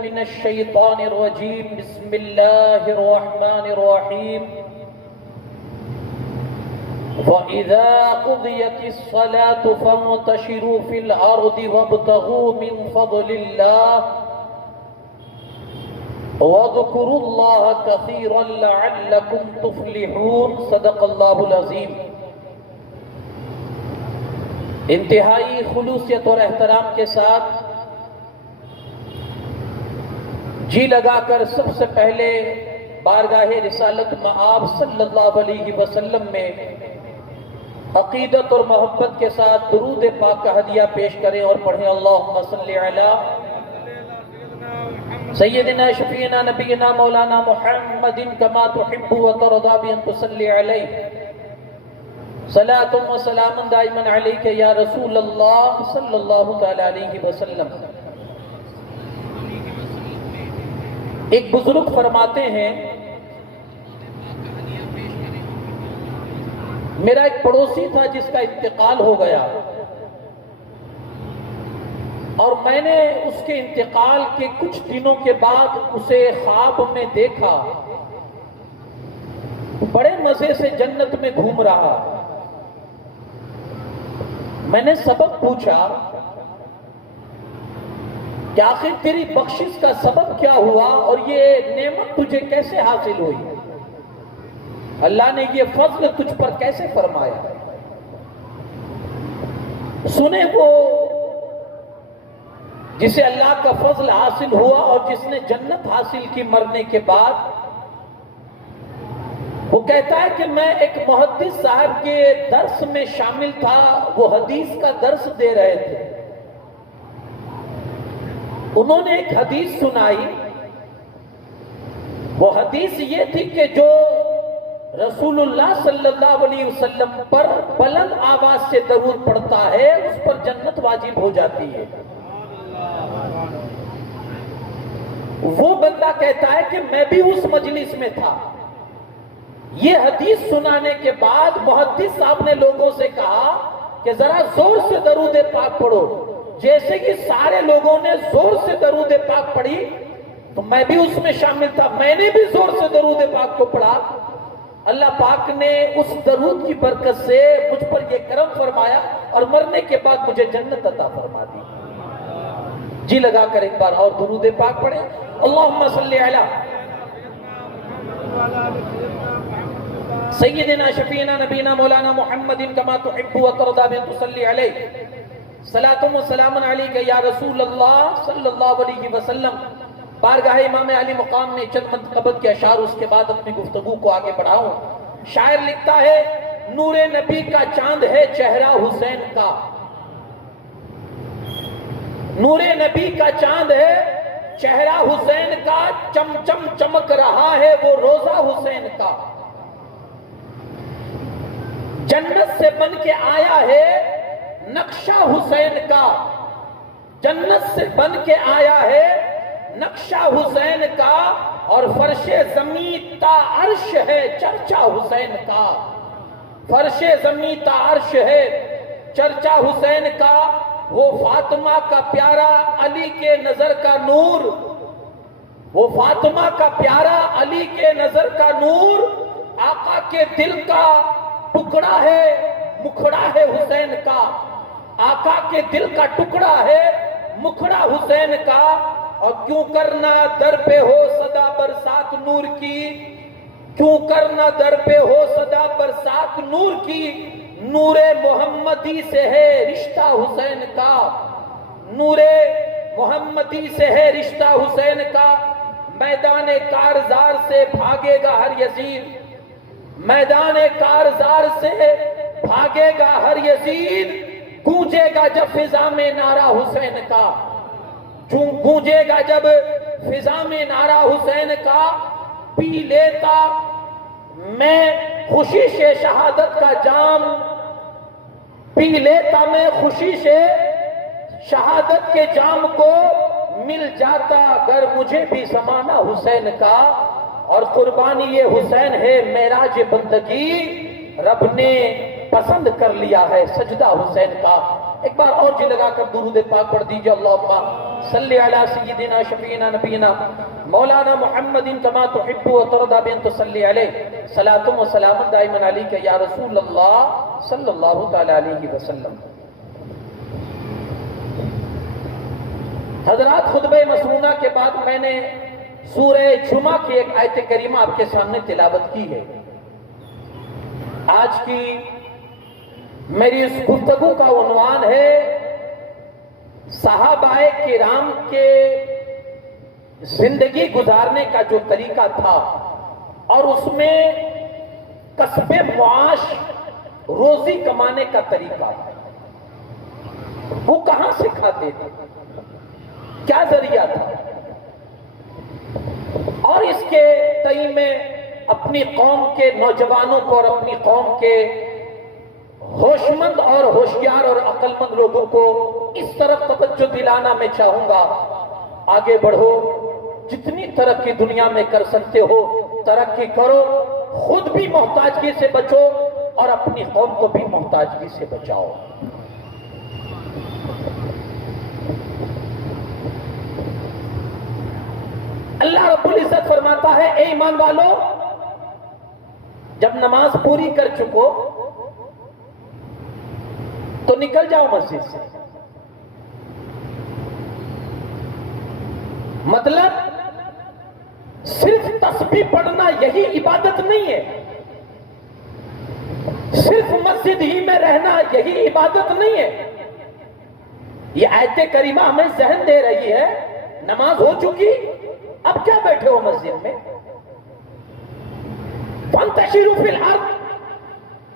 من الشیطان الرجیم بسم اللہ الرحمن الرحیم وَإِذَا قُضِيَتِ الصَّلَاةُ فَانْتَشِرُوا فِي الْأَرْضِ وَابْتَغُوا مِنْ فَضْلِ اللَّهِ وَاذْكُرُوا اللَّهَ كَثِيرًا لَعَلَّكُمْ تُفْلِحُونَ صدق اللہ العظیم۔ انتہائی خلوصیت اور احترام کے ساتھ جی لگا کر سب سے پہلے بارگاہ رسالت مآب صلی اللہ علیہ وسلم میں عقیدت اور محبت کے ساتھ درود پاک کا ہدیہ پیش کریں اور پڑھیں اللہم صلی علی سیدنا شفیعنا نبینا مولانا محمد کما تحب و ترضا بان تصلی علیہ صلاۃ و سلام دائما علیک یا رسول اللہ صلی اللہ تعالی علیہ وسلم۔ ایک بزرگ فرماتے ہیں میرا ایک پڑوسی تھا جس کا انتقال ہو گیا اور میں نے اس کے انتقال کے کچھ دنوں کے بعد اسے خواب میں دیکھا، بڑے مزے سے جنت میں گھوم رہا۔ میں نے سبب پوچھا کہ آخر تیری بخشش کا سبب کیا ہوا اور یہ نعمت تجھے کیسے حاصل ہوئی، اللہ نے یہ فضل تجھ پر کیسے فرمایا؟ سنے وہ جسے اللہ کا فضل حاصل ہوا اور جس نے جنت حاصل کی مرنے کے بعد، وہ کہتا ہے کہ میں ایک محدث صاحب کے درس میں شامل تھا، وہ حدیث کا درس دے رہے تھے۔ انہوں نے ایک حدیث سنائی، وہ حدیث یہ تھی کہ جو رسول اللہ صلی اللہ علیہ وسلم پر بلند آواز سے درود پڑھتا ہے اس پر جنت واجب ہو جاتی ہے۔ وہ بندہ کہتا ہے کہ میں بھی اس مجلس میں تھا۔ یہ حدیث سنانے کے بعد محدث صاحب نے لوگوں سے کہا کہ ذرا زور سے درود پاک پڑھو۔ جیسے کہ سارے لوگوں نے زور سے درود پاک پڑھی تو میں بھی اس میں شامل تھا، میں نے بھی زور سے درود پاک کو پڑھا۔ اللہ پاک نے اس درود کی برکت سے مجھ پر یہ کرم فرمایا اور مرنے کے بعد مجھے جنت عطا فرما دی۔ جی لگا کر ایک بار اور درود پاک پڑھیں، اللہم صلی علی سیدنا شفیعنا نبینا مولانا محمد کما تحب و ترضا بان تصلی علیہ صلاۃ و سلام علیک یا رسول اللہ صلی اللہ علیہ وسلم۔ بارگاہ امام علی مقام میں چند منقبت کے اشعار اس کے بعد اپنی گفتگو کو آگے بڑھاؤں۔ شاعر لکھتا ہے نور نبی کا چاند ہے چہرہ حسین کا، نور نبی کا چاند ہے چہرہ حسین کا، چم چم چمک رہا ہے وہ روزہ حسین کا، جنت سے بن کے آیا ہے نقشہ حسین کا، جنت سے بن کے آیا ہے نقشہ حسین کا، اور فرش زمین تا عرش ہے چرچا حسین کا، فرش زمین تا عرش ہے چرچا حسین کا، وہ فاطمہ کا پیارا علی کے نظر کا نور، وہ فاطمہ کا پیارا علی کے نظر کا نور، آقا کے دل کا ٹکڑا ہے مکھڑا ہے حسین کا، آقا کے دل کا ٹکڑا ہے مکھڑا حسین کا، اور کیوں کرنا در پہ ہو صدا برسات نور کی، کیوں کرنا در پہ ہو صدا برسات نور کی، نور محمدی سے ہے رشتہ حسین کا، نور محمدی سے ہے رشتہ حسین کا، میدان کارزار سے بھاگے گا ہر یزید، میدان کارزار سے بھاگے گا ہر یزید، گونجے گا جب فضا میں نعرہ حسین کا، گونجے گا جب فضا میں نعرہ حسین کا، پی لیتا میں خوشی سے شہادت کا جام، پی لیتا میں خوشی سے شہادت کے جام کو، مل جاتا اگر مجھے بھی زمانہ حسین کا، اور قربانی یہ حسین ہے معراج بندگی، رب نے پسند کر لیا ہے سجدہ حسین کا۔ ایک بار اور جی لگا کر درود پاک پڑھ دیجئے، اللہم صلی علی سیدنا شفیعنا نبینا مولانا محمد کما تحب و ترضى بان تصلی علیہ صلاۃ و سلام دائما علیک یا رسول اللہ صلی اللہ تعالی علیہ وسلم۔ حضرات، خطبہ مسنونہ کے بعد میں نے سورہ جمعہ کی ایک آیت کریمہ آپ کے سامنے تلاوت کی ہے۔ آج کی میری اس گفتگو کا عنوان ہے صحابہ کرام کے زندگی گزارنے کا جو طریقہ تھا اور اس میں کسب معاش روزی کمانے کا طریقہ، وہ کہاں سے کھاتے تھے، کیا ذریعہ تھا، اور اس کے تئیں میں اپنی قوم کے نوجوانوں کو اور اپنی قوم کے ہوشمند اور ہوشیار اور عقل مند لوگوں کو اس طرف توجہ دلانا میں چاہوں گا، آگے بڑھو، جتنی ترقی دنیا میں کر سکتے ہو ترقی کرو، خود بھی محتاجگی سے بچو اور اپنی قوم کو بھی محتاجگی سے بچاؤ۔ اللہ رب العزت فرماتا ہے، اے ایمان والو، جب نماز پوری کر چکو تو نکل جاؤ مسجد سے۔ مطلب صرف تسبیح پڑھنا یہی عبادت نہیں ہے، صرف مسجد ہی میں رہنا یہی عبادت نہیں ہے۔ یہ آیت کریمہ ہمیں ذہن دے رہی ہے، نماز ہو چکی، اب کیا بیٹھے ہو مسجد میں؟ فانتشروا فی الارض،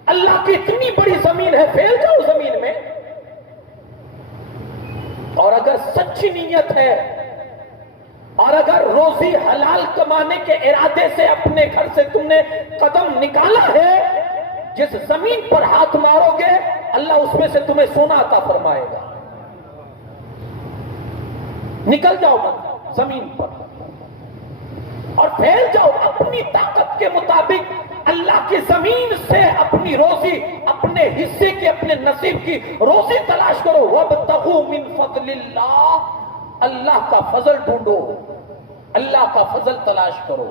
اللہ کی اتنی بڑی زمین ہے، پھیل جاؤ زمین میں۔ اور اگر سچی نیت ہے اور اگر روزی حلال کمانے کے ارادے سے اپنے گھر سے تم نے قدم نکالا ہے، جس زمین پر ہاتھ مارو گے اللہ اس میں سے تمہیں سونا عطا فرمائے گا۔ نکل جاؤ زمین پر اور پھیل جاؤ، اپنی طاقت کے مطابق اللہ کی زمین سے اپنی روزی، اپنے حصے کی، اپنے نصیب کی روزی تلاش کرو۔ وَابْتَغُوا مِن فَضْلِ اللَّهِ، اللہ کا فضل ڈھونڈو، اللہ کا فضل تلاش کرو۔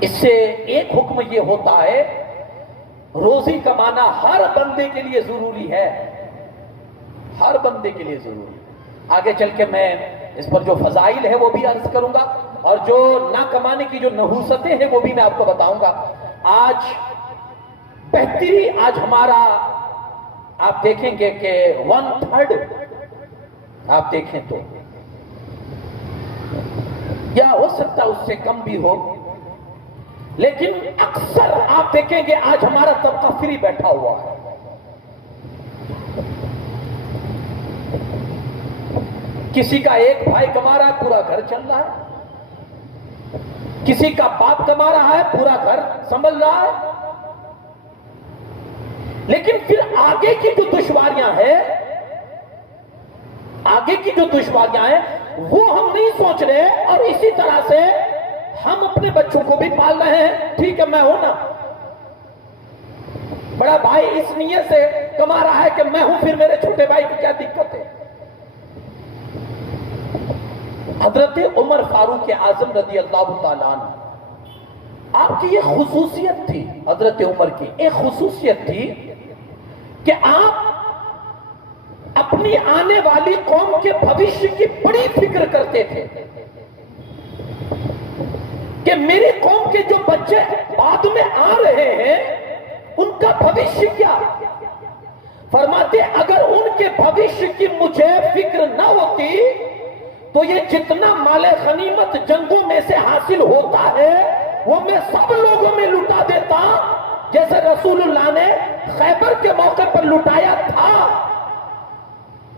اس سے ایک حکم یہ ہوتا ہے، روزی کمانا ہر بندے کے لیے ضروری ہے، ہر بندے کے لیے ضروری ہے۔ آگے چل کے میں اس پر جو فضائل ہے وہ بھی عرض کروں گا، اور جو نہ کمانے کی جو نحوستیں ہیں وہ بھی میں آپ کو بتاؤں گا۔ آج بہتری، آج ہمارا آپ دیکھیں گے کہ 1/3 آپ دیکھیں تو، یا ہو سکتا اس سے کم بھی ہو، لیکن اکثر آپ دیکھیں گے آج ہمارا طبقہ فری بیٹھا ہوا ہے۔ کسی کا ایک بھائی کما رہا ہے، پورا گھر چل رہا ہے، کسی کا باپ کما رہا ہے، پورا گھر سنبھل رہا ہے، لیکن پھر آگے کی جو دشواریاں ہیں، آگے کی جو دشواریاں ہیں وہ ہم نہیں سوچ رہے، اور اسی طرح سے ہم اپنے بچوں کو بھی پال رہے ہیں۔ ٹھیک ہے، میں ہوں نا، بڑا بھائی اس نیت سے کما رہا ہے کہ میں ہوں، پھر میرے چھوٹے بھائی کی کیا دقت ہے؟ حضرت عمر فاروق اعظم رضی اللہ تعالیٰ عنہ، آپ کی یہ خصوصیت تھی، حضرت عمر کی ایک خصوصیت تھی کہ آپ اپنی آنے والی قوم کے بھوشیہ کی بڑی فکر کرتے تھے کہ میری قوم کے جو بچے بعد میں آ رہے ہیں ان کا بھوشیہ کیا؟ فرماتے اگر ان کے بھوشیہ کی مجھے فکر نہ ہوتی تو یہ جتنا مال غنیمت جنگوں میں سے حاصل ہوتا ہے وہ میں سب لوگوں میں لٹا دیتا، جیسے رسول اللہ نے خیبر کے موقع پر لٹایا تھا۔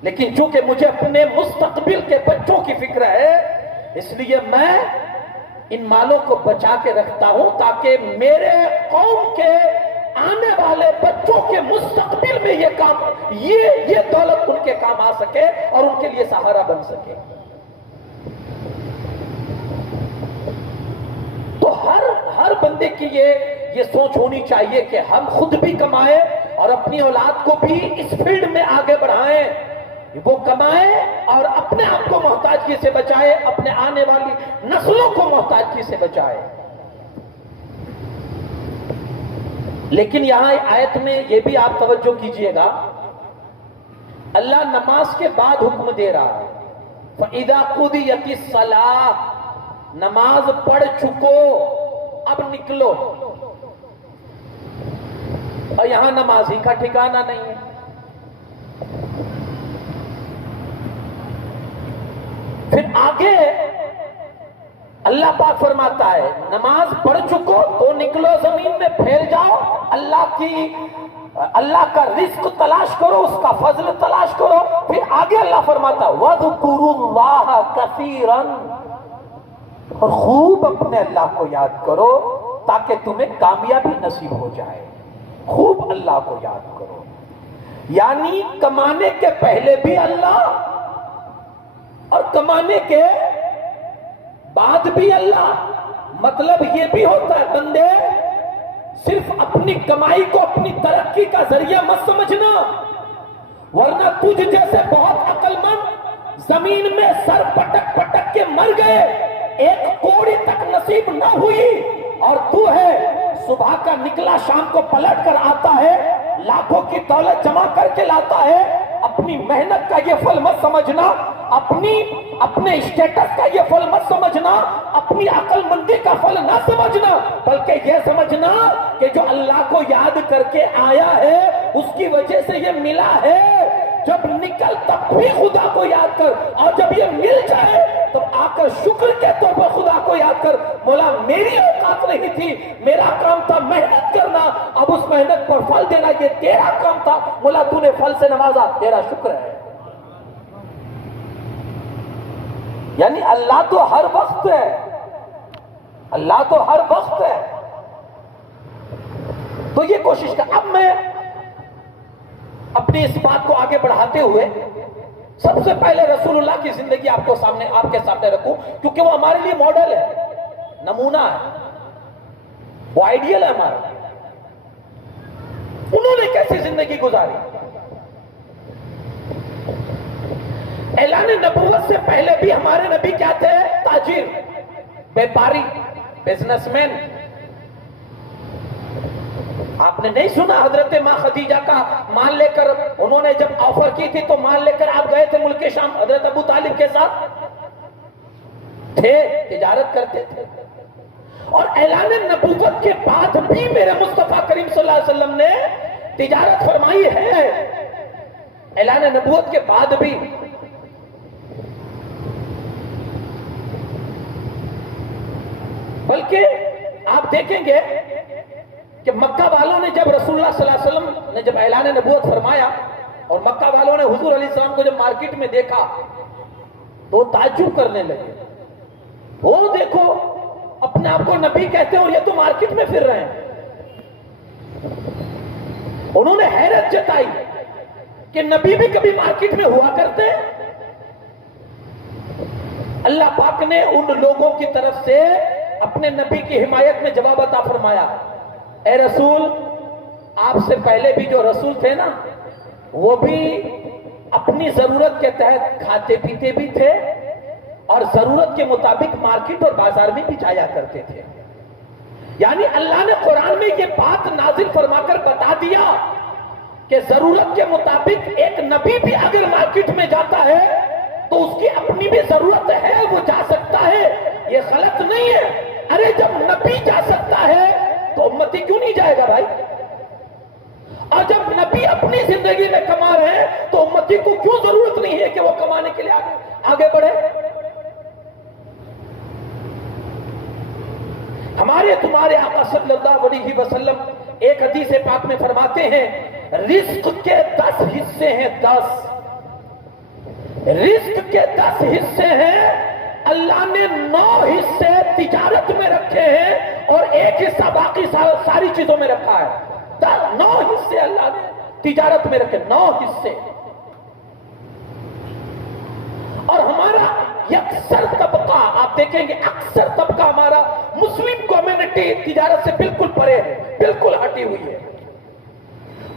لیکن چونکہ مجھے اپنے مستقبل کے بچوں کی فکر ہے، اس لیے میں ان مالوں کو بچا کے رکھتا ہوں تاکہ میرے قوم کے آنے والے بچوں کے مستقبل میں یہ کام، یہ دولت ان کے کام آ سکے اور ان کے لیے سہارا بن سکے۔ تو ہر بندے کی یہ سوچ ہونی چاہیے کہ ہم خود بھی کمائیں اور اپنی اولاد کو بھی اس فیلڈ میں آگے بڑھائیں، وہ کمائے اور اپنے آپ کو محتاجی سے بچائے، اپنے آنے والی نسلوں کو محتاجی سے بچائے۔ لیکن یہاں آیت میں یہ بھی آپ توجہ کیجئے گا، اللہ نماز کے بعد حکم دے رہا ہے فَإِذَا قُضِيَتِ الصَّلَاةُ، نماز پڑھ چکو اب نکلو، اور یہاں نمازی کا ٹھکانہ نہیں ہے۔ پھر آگے اللہ پاک فرماتا ہے نماز پڑھ چکو تو نکلو زمین میں پھیل جاؤ، اللہ کا رزق تلاش کرو، اس کا فضل تلاش کرو۔ پھر آگے اللہ فرماتا ہے وَاذْكُرُوا اللَّهَ كَثِيرًا، اور خوب اپنے اللہ کو یاد کرو تاکہ تمہیں کامیابی نصیب ہو جائے۔ خوب اللہ کو یاد کرو، یعنی کمانے کے پہلے بھی اللہ اور کمانے کے بعد بھی اللہ۔ مطلب یہ بھی ہوتا ہے بندے صرف اپنی کمائی کو اپنی ترقی کا ذریعہ مت سمجھنا، ورنہ تجھ جیسے بہت عقل مند زمین میں سر پٹک پٹک کے مر گئے، ایک کوڑی تک نصیب نہ ہوئی، اور تو ہے صبح کا نکلا شام کو پلٹ کر آتا ہے، لاکھوں کی دولت جمع کر کے لاتا ہے۔ اپنی محنت کا یہ پھل مت سمجھنا، اپنے اسٹیٹس کا یہ پھل مت سمجھنا، اپنی عقل مندی کا پھل نہ سمجھنا، بلکہ یہ سمجھنا کہ جو اللہ کو یاد کر کے آیا ہے اس کی وجہ سے یہ ملا ہے۔ جب نکل تب بھی خدا کو یاد کر، اور جب یہ مل جائے تب آ کر شکر کے طور پر خدا کو یاد کر، مولا میری اوقات نہیں تھی، میرا کام تھا محنت کرنا، اب اس محنت پر پھل دینا یہ تیرا کام تھا، مولا تو نے پھل سے نوازا، تیرا شکر ہے۔ یعنی اللہ تو ہر وقت ہے، اللہ تو ہر وقت ہے۔ تو یہ کوشش کر، اب میں اپنی اس بات کو آگے بڑھاتے ہوئے سب سے پہلے رسول اللہ کی زندگی آپ کے سامنے رکھوں، کیونکہ وہ ہمارے لیے ماڈل ہے، نمونہ ہے، وہ آئیڈیل ہے ہمارا۔ انہوں نے کیسی زندگی گزاری؟ اعلان نبوت سے پہلے بھی ہمارے نبی کیا تھے؟ تاجر، بیپاری، بزنس مین۔ آپ نے نہیں سنا حضرت ماں خدیجہ کا مال لے کر انہوں نے جب آفر کی تھی تو مال لے کر آپ گئے تھے ملک شام حضرت ابو طالب کے ساتھ؟ تھے، تجارت کرتے تھے۔ اور اعلان نبوت کے بعد بھی میرے مصطفیٰ کریم صلی اللہ علیہ وسلم نے تجارت فرمائی ہے، اعلان نبوت کے بعد بھی۔ بلکہ آپ دیکھیں گے کہ مکہ والوں نے جب رسول اللہ صلی اللہ علیہ وسلم نے جب اعلان نبوت فرمایا اور مکہ والوں نے حضور علیہ السلام کو جب مارکیٹ میں دیکھا تو تعجب کرنے لگے، وہ دیکھو اپنے آپ کو نبی کہتے ہیں اور یہ تو مارکیٹ میں پھر رہے ہیں۔ انہوں نے حیرت جتائی کہ نبی بھی کبھی مارکیٹ میں ہوا کرتے ہیں۔ اللہ پاک نے ان لوگوں کی طرف سے اپنے نبی کی حمایت میں جواب عطا فرمایا، اے رسول، آپ سے پہلے بھی جو رسول تھے نا وہ بھی اپنی ضرورت کے تحت کھاتے پیتے بھی تھے اور ضرورت کے مطابق مارکیٹ اور بازار میں بھی جایا کرتے تھے۔ یعنی اللہ نے قرآن میں یہ بات نازل فرما کر بتا دیا کہ ضرورت کے مطابق ایک نبی بھی اگر مارکیٹ میں جاتا ہے تو اس کی اپنی بھی ضرورت ہے، وہ جا سکتا ہے، یہ غلط نہیں ہے۔ ارے جب نبی جا سکتا ہے تو امتی کیوں نہیں جائے گا بھائی؟ اور جب نبی اپنی زندگی میں کما رہے ہیں تو امتی کو کیوں ضرورت نہیں ہے کہ وہ کمانے کے لیے آگے بڑھے؟ ہمارے تمہارے آقا صلی اللہ علیہ وسلم ایک حدیث پاک میں فرماتے ہیں رزق کے 10 حصے ہیں، 10 رزق کے 10 حصے ہیں، اللہ نے 9 حصے تجارت میں رکھے ہیں اور ایک حصہ باقی ساری چیزوں میں رکھا ہے۔ 9 حصے اللہ نے تجارت میں رکھے، 9 حصے۔ اور ہمارا اکثر طبقہ آپ دیکھیں گے، اکثر طبقہ ہمارا مسلم کمیونٹی تجارت سے بالکل پرے ہے، بالکل ہٹی ہوئی ہے۔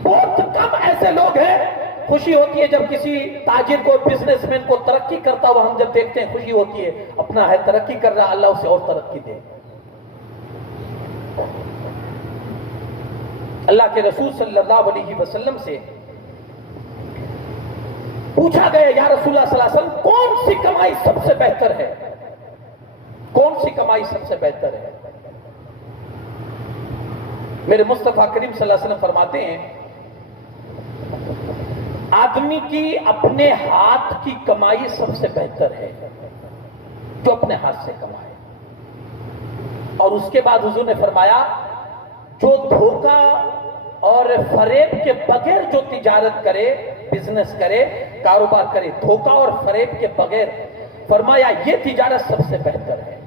بہت کم ایسے لوگ ہیں خوشی ہوتی ہے جب کسی تاجر کو بزنس مین کو ترقی کرتا ہوا ہم جب دیکھتے ہیں خوشی ہوتی ہے، اپنا ہے ترقی کر رہا، اللہ اسے اور ترقی دے۔ اللہ کے رسول صلی اللہ علیہ وسلم سے پوچھا گیا یا رسول اللہ صلی اللہ علیہ وسلم کون سی کمائی سب سے بہتر ہے؟ کون سی کمائی سب سے بہتر ہے؟ میرے مصطفیٰ کریم صلی اللہ علیہ وسلم فرماتے ہیں آدمی کی اپنے ہاتھ کی کمائی سب سے بہتر ہے، جو اپنے ہاتھ سے کمائے۔ اور اس کے بعد حضور نے فرمایا جو دھوکہ اور فریب کے بغیر جو تجارت کرے، بزنس کرے، کاروبار کرے، دھوکہ اور فریب کے بغیر، فرمایا یہ تجارت سب سے بہتر ہے۔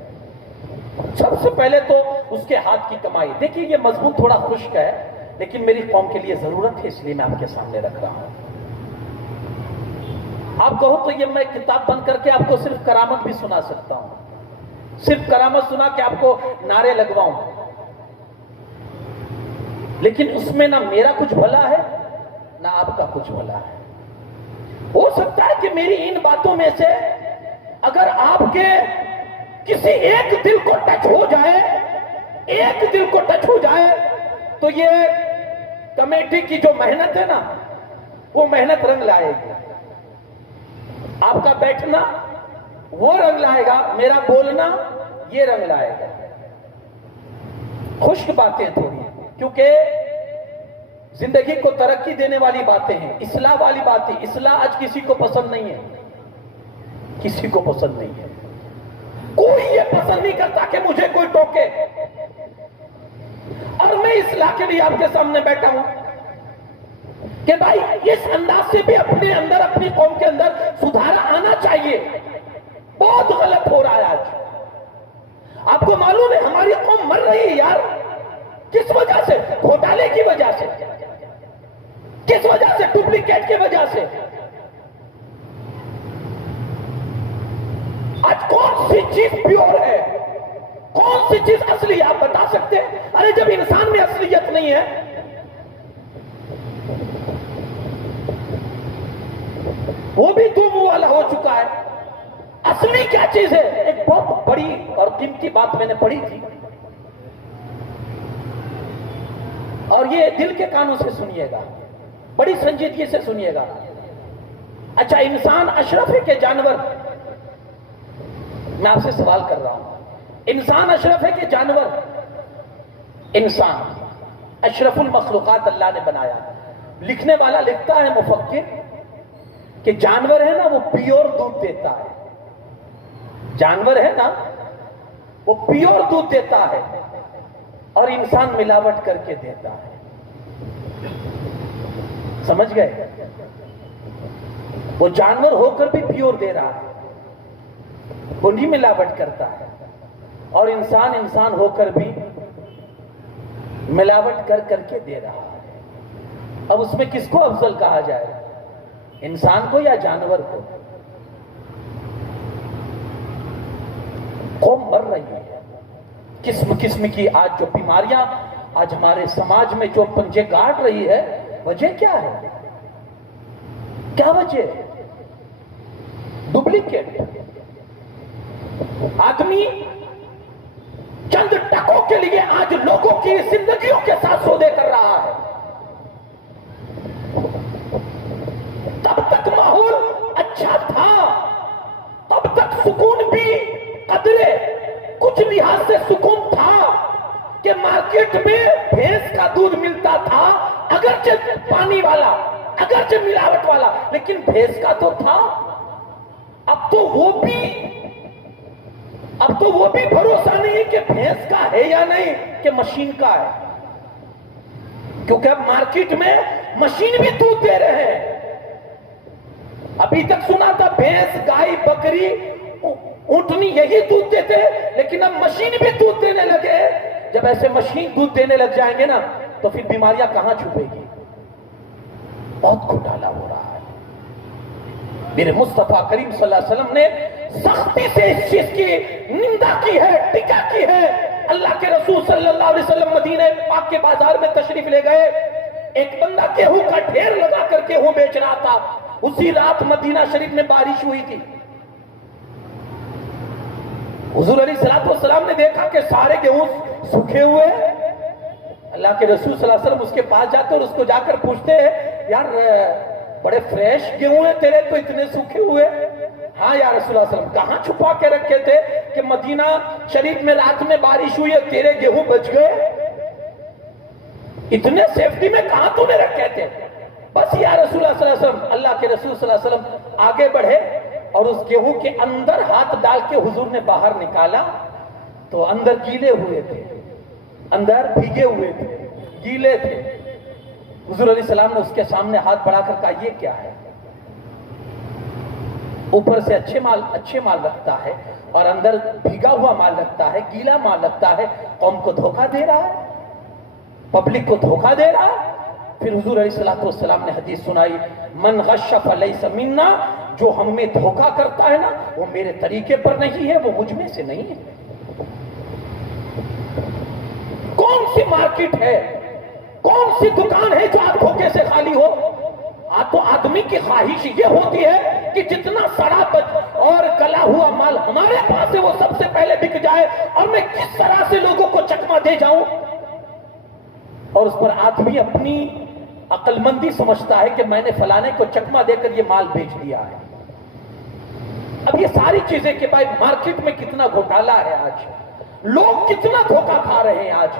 سب سے پہلے تو اس کے ہاتھ کی کمائی۔ دیکھیے یہ مضمون تھوڑا خشک ہے لیکن میری قوم کے لیے ضرورت ہے، اس لیے میں آپ کے سامنے رکھ رہا ہوں۔ آپ کہو تو یہ میں کتاب بند کر کے آپ کو صرف کرامت بھی سنا سکتا ہوں، صرف کرامت سنا کے آپ کو نعرے لگواؤں، لیکن اس میں نہ میرا کچھ بھلا ہے نہ آپ کا کچھ بھلا ہے۔ ہو سکتا ہے کہ میری ان باتوں میں سے اگر آپ کے کسی ایک دل کو ٹچ ہو جائے، ایک دل کو ٹچ ہو جائے تو یہ کمیٹی کی جو محنت ہے نا وہ محنت رنگ لائے گی، آپ کا بیٹھنا وہ رنگ لائے گا، میرا بولنا یہ رنگ لائے گا۔ خشک باتیں تھوڑی، کیونکہ زندگی کو ترقی دینے والی باتیں ہیں، اصلاح والی باتیں۔ اصلاح آج کسی کو پسند نہیں ہے، کسی کو پسند نہیں ہے، کوئی یہ پسند نہیں کرتا کہ مجھے کوئی ٹوکے، اور میں اصلاح کے لیے آپ کے سامنے بیٹھا ہوں کہ بھائی اس انداز سے بھی اپنے اندر، اپنی قوم کے اندر سدھار آنا چاہیے۔ بہت غلط ہو رہا ہے آج۔ آپ کو معلوم ہے ہماری قوم مر رہی ہے یار، کس وجہ سے؟ گھوٹالے کی وجہ سے، کس وجہ سے؟ ڈپلیکیٹ کی وجہ سے۔ آج کون سی چیز پیور ہے، کون سی چیز اصلی آپ بتا سکتے ہیں؟ ارے جب انسان میں اصلیت نہیں ہے، وہ بھی تو منہ والا ہو چکا ہے۔ اصلی کیا چیز ہے؟ ایک بہت بڑی اور قیمتی بات میں نے پڑھی تھی، اور یہ دل کے کانوں سے سنیے گا، بڑی سنجیدگی سے سنیے گا۔ اچھا انسان اشرف ہے کہ جانور؟ میں آپ سے سوال کر رہا ہوں، انسان اشرف ہے کہ جانور؟ انسان اشرف المخلوقات اللہ نے بنایا۔ لکھنے والا لکھتا ہے، مفکر، کہ جانور ہے نا وہ پیور دودھ دیتا ہے، جانور ہے نا وہ پیور دودھ دیتا ہے اور انسان ملاوٹ کر کے دیتا ہے۔ سمجھ گئے؟ وہ جانور ہو کر بھی پیور دے رہا ہے، وہ نہیں ملاوٹ کرتا ہے، اور انسان انسان ہو کر بھی ملاوٹ کر کر کے دے رہا ہے۔ اب اس میں کس کو افضل کہا جائے، انسان کو یا جانور کو؟ قوم مر رہی ہے، قسم قسم کی آج جو بیماریاں آج ہمارے سماج میں جو پنجے گاڑ رہی ہے، وجہ کیا ہے؟ کیا وجہ ہے؟ ڈپلیکیٹ۔ آدمی چند ٹکوں کے لیے آج لوگوں کی زندگیوں کے ساتھ سودے کر رہا ہے۔ تب تک ماحول اچھا تھا، تب تک سکون بھی قدرے کچھ لحاظ سے سکون تھا کہ مارکیٹ میں بھینس کا دودھ ملتا تھا، اگرچہ پانی والا، اگرچہ ملاوٹ والا، لیکن بھینس کا تو تھا۔ اب تو وہ بھی بھروسہ نہیں ہے کہ بھینس کا ہے یا نہیں، کہ مشین کا ہے، کیونکہ اب مارکیٹ میں مشین بھی دودھ دے رہے ہیں۔ ابھی تک سنا تھا بھینس، گائے، بکری، اونٹنی یہی دودھ دیتے ہیں، لیکن اب مشین بھی دودھ دینے لگے۔ جب ایسے مشین دودھ دینے لگ جائیں گے نا تو پھر بیماریاں کہاں چھپے گی؟ بہت گھوٹالا ہو رہا ہے۔ میرے مصطفیٰ کریم صلی اللہ علیہ وسلم نے سختی سے اس چیز کی نندا کی ہے، ٹکا کی ہے۔ اللہ کے رسول صلی اللہ علیہ وسلم مدینہ پاک کے بازار میں تشریف لے گئے، ایک بندہ گیہوں کا ڈھیر لگا کر گیہوں بیچ رہا تھا. اسی رات مدینہ شریف میں بارش ہوئی تھی. حضور علیہ السلام نے دیکھا کہ سارے گیہوں سوکھے ہوئے. اللہ کے رسول صلی اللہ علیہ وسلم اس کے پاس جاتے اور اس کو جا کر پوچھتے ہیں یار بڑے فریش گیہوں ہیں تیرے تو اتنے سوکھے ہوئے. ہاں یا رسول اللہ صلی اللہ علیہ وسلم. کہاں چھپا کے رکھے تھے کہ مدینہ شریف میں رات میں بارش ہوئی ہے تیرے گیہوں بچ گئے؟ اتنے سیفٹی میں کہاں تو نے رکھے تھے؟ بس یا رسول اللہ صلی اللہ علیہ وسلم. اللہ کے رسول صلی اللہ علیہ وسلم آگے بڑھے اور اس گیہوں کے اندر ہاتھ ڈال کے حضور نے باہر نکالا تو اندر گیلے ہوئے تھے, اندر بھیگے ہوئے تھے, گیلے تھے. حضور علیہ السلام نے اس کے سامنے ہاتھ بڑھا کر کہا یہ کیا ہے؟ اوپر سے اچھے مال رکھتا ہے اور اندر بھیگا ہوا مال رکھتا ہے, گیلا مال رکھتا ہے. قوم کو دھوکہ دے رہا ہے, پبلک کو دھوکہ دے رہا ہے. پھر حضور علیہ السلام نے حدیث سنائی, من غش فلیس منا, جو ہم میں دھوکہ کرتا ہے نا وہ میرے طریقے پر نہیں ہے, وہ مجھ میں سے نہیں ہے. کون سی مارکیٹ ہے, کون سی دکان ہے جو آپ دھوکے سے خالی ہو؟ تو آدمی کی خواہش یہ ہوتی ہے کہ جتنا سڑا اور گلا ہوا مال ہمارے پاس ہے وہ سب سے پہلے بک جائے اور میں کس طرح سے لوگوں کو چکما دے جاؤں. اور اس پر آدمی اپنی عقل مندی سمجھتا ہے کہ میں نے فلانے کو چکما دے کر یہ مال بیچ دیا ہے. اب یہ ساری چیزیں کہ بھائی مارکیٹ میں کتنا گھوٹالا ہے آج, لوگ کتنا دھوکہ کھا رہے ہیں آج,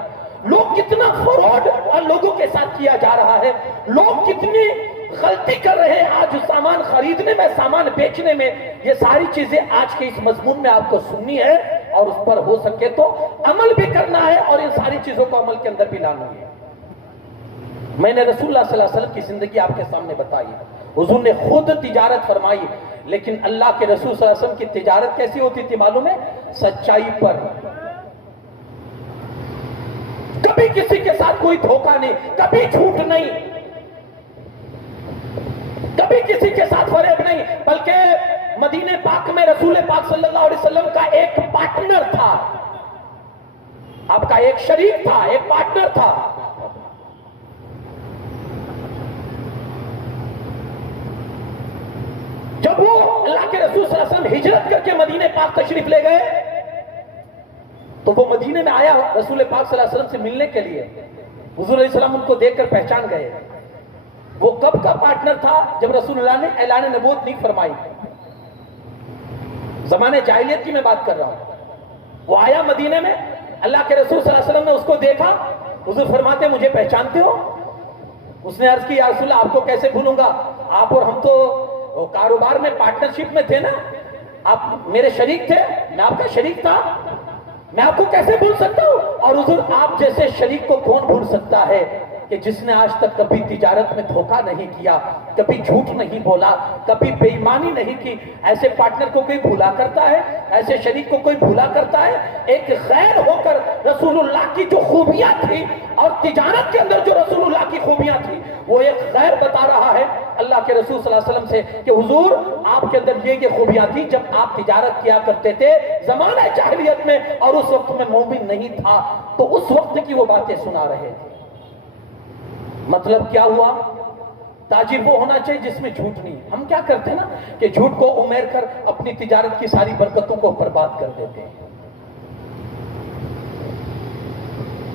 لوگ کتنا فراڈ اور لوگوں کے ساتھ کیا جا رہا ہے, لوگ کتنی غلطی کر رہے ہیں آج سامان خریدنے میں, سامان بیچنے میں. یہ ساری چیزیں آج کے اس مضمون میں آپ کو سننی ہے اور اس پر ہو سکے تو عمل بھی کرنا ہے اور ان ساری چیزوں کو عمل کے اندر بھی لانا ہے. میں نے رسول اللہ صلی اللہ علیہ وسلم کی زندگی آپ کے سامنے بتائی. حضور نے خود تجارت فرمائی, لیکن اللہ کے رسول صلی اللہ علیہ وسلم کی تجارت کیسی ہوتی تھی معلوم ہے؟ سچائی پر. کبھی کسی کے ساتھ کوئی دھوکہ نہیں, کبھی جھوٹ نہیں, کبھی کسی کے ساتھ فریب نہیں. بلکہ مدینہ پاک میں رسول پاک صلی اللہ علیہ وسلم کا ایک پارٹنر تھا, آپ کا ایک شریک تھا, ایک پارٹنر تھا. جب وہ اللہ کے رسول صلی اللہ علیہ وسلم ہجرت کر کے مدینہ پاک تشریف لے گئے تو وہ مدینے میں آیا رسول پاک صلی اللہ علیہ وسلم سے ملنے کے لیے. حضور علیہ السلام ان کو دیکھ کر پہچان گئے. وہ کب کا پارٹنر تھا؟ جب رسول اللہ نے اعلان نبوت نہیں فرمائی. زمانے جاہلیت کی میں بات کر رہا ہوں. وہ آیا مدینے میں, اللہ کے رسول صلی اللہ علیہ وسلم نے اس کو دیکھا. حضور فرماتے مجھے پہچانتے ہو؟ اس نے عرض کی یا رسول اللہ آپ کو کیسے بھولوں گا, آپ اور ہم تو کاروبار میں پارٹنرشپ میں تھے نا, آپ میرے شریک تھے, میں آپ کا شریک تھا, میں آپ کو کیسے بھول سکتا ہوں؟ اور حضور آپ جیسے شریک کو کون بھول سکتا ہے کہ جس نے آج تک کبھی تجارت میں دھوکہ نہیں کیا, کبھی جھوٹ نہیں بولا, کبھی بے ایمانی نہیں کی. ایسے پارٹنر کو کوئی بھولا کرتا ہے؟ ایسے شریک کو کوئی بھولا کرتا ہے؟ ایک غیر ہو کر رسول اللہ کی جو خوبیاں تھی اور تجارت کے اندر جو رسول اللہ کی خوبیاں تھی وہ ایک غیر بتا رہا ہے اللہ کے رسول صلی اللہ علیہ وسلم سے کہ حضور آپ کے اندر یہ خوبیاں تھی جب آپ تجارت کیا کرتے تھے زمانہ جاہلیت میں, اور اس وقت میں مومن نہیں تھا, تو اس وقت کی وہ باتیں سنا رہے تھے. مطلب کیا ہوا؟ تاجر وہ ہونا چاہیے جس میں جھوٹ نہیں. ہم کیا کرتے ہیں نا کہ جھوٹ کو امیر کر اپنی تجارت کی ساری برکتوں کو برباد کر دیتے ہیں.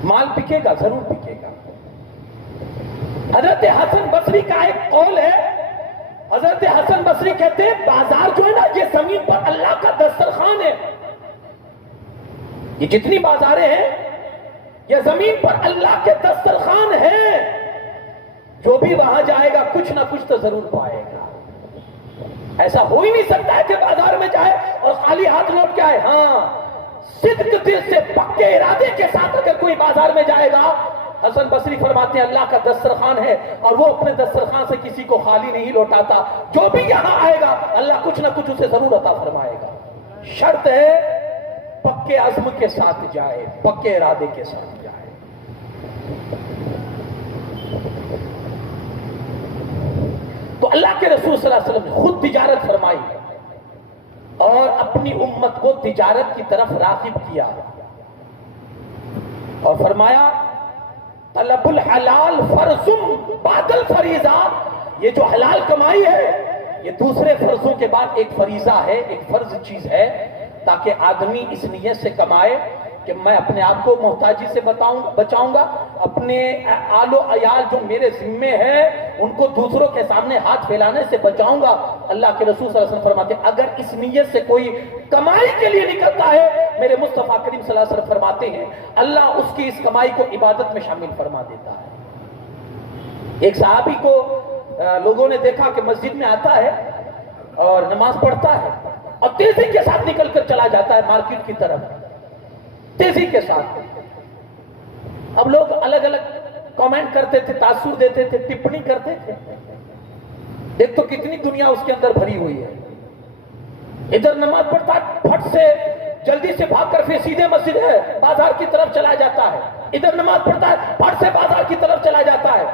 مال بکے گا, ضرور بکے گا. حضرت حسن بصری کا ایک قول ہے, حضرت حسن بصری کہتے ہیں بازار جو ہے نا یہ زمین پر اللہ کا دسترخوان ہے. یہ جتنی بازاریں ہیں یہ زمین پر اللہ کے دسترخوان ہیں. جو بھی وہاں جائے گا کچھ نہ کچھ تو ضرور پائے گا. ایسا ہو ہی نہیں سکتا ہے کہ بازار میں جائے اور خالی ہاتھ لوٹ کے آئے. ہاں, صدق دل سے پکے ارادے کے ساتھ اگر کوئی بازار میں جائے گا, حسن بصری فرماتے ہیں اللہ کا دسترخوان ہے اور وہ اپنے دسترخوان سے کسی کو خالی نہیں لوٹاتا. جو بھی یہاں آئے گا اللہ کچھ نہ کچھ اسے ضرور عطا فرمائے گا. شرط ہے پکے عزم کے ساتھ جائے, پکے ارادے کے ساتھ جائے. تو اللہ کے رسول صلی اللہ علیہ وسلم نے خود تجارت فرمائی اور اپنی امت کو تجارت کی طرف راغب کیا اور فرمایا طلب الحلال فرض بعد الفریضہ، یہ جو حلال کمائی ہے یہ دوسرے فرضوں کے بعد ایک فریضہ ہے، ایک فرض چیز ہے، تاکہ آدمی اس نیت سے کمائے کہ میں اپنے آپ کو محتاجی سے بچاؤں گا، اپنے آل و عیال جو میرے ذمے ہیں ان کو دوسروں کے سامنے ہاتھ پھیلانے سے بچاؤں گا۔ اللہ کے رسول صلی اللہ علیہ وسلم فرماتے ہیں اگر اس نیت سے کوئی کمائی کے لیے نکلتا ہے، میرے مصطفیٰ کریم صلی اللہ علیہ وسلم فرماتے ہیں اللہ اس کی اس کمائی کو عبادت میں شامل فرما دیتا ہے۔ ایک صحابی کو لوگوں نے دیکھا کہ مسجد میں آتا ہے اور نماز پڑھتا ہے اور تیزی کے ساتھ نکل کر چلا جاتا ہے مارکیٹ کی طرف، تیزی کے ساتھ۔ اب لوگ الگ الگ کامنٹ کرتے تھے، تاثر دیتے تھے، ٹپنی کرتے تھے۔ دیکھ تو کتنی دنیا اس کے اندر بھری ہوئی ہے، ادھر نماز پڑھتا ہے، پھٹ سے جلدی سے بھاگ کر پھر سیدھے مسجد ہے بازار کی طرف چلا جاتا ہے، ادھر نماز پڑھتا ہے، پھٹ سے بازار کی طرف چلا جاتا ہے۔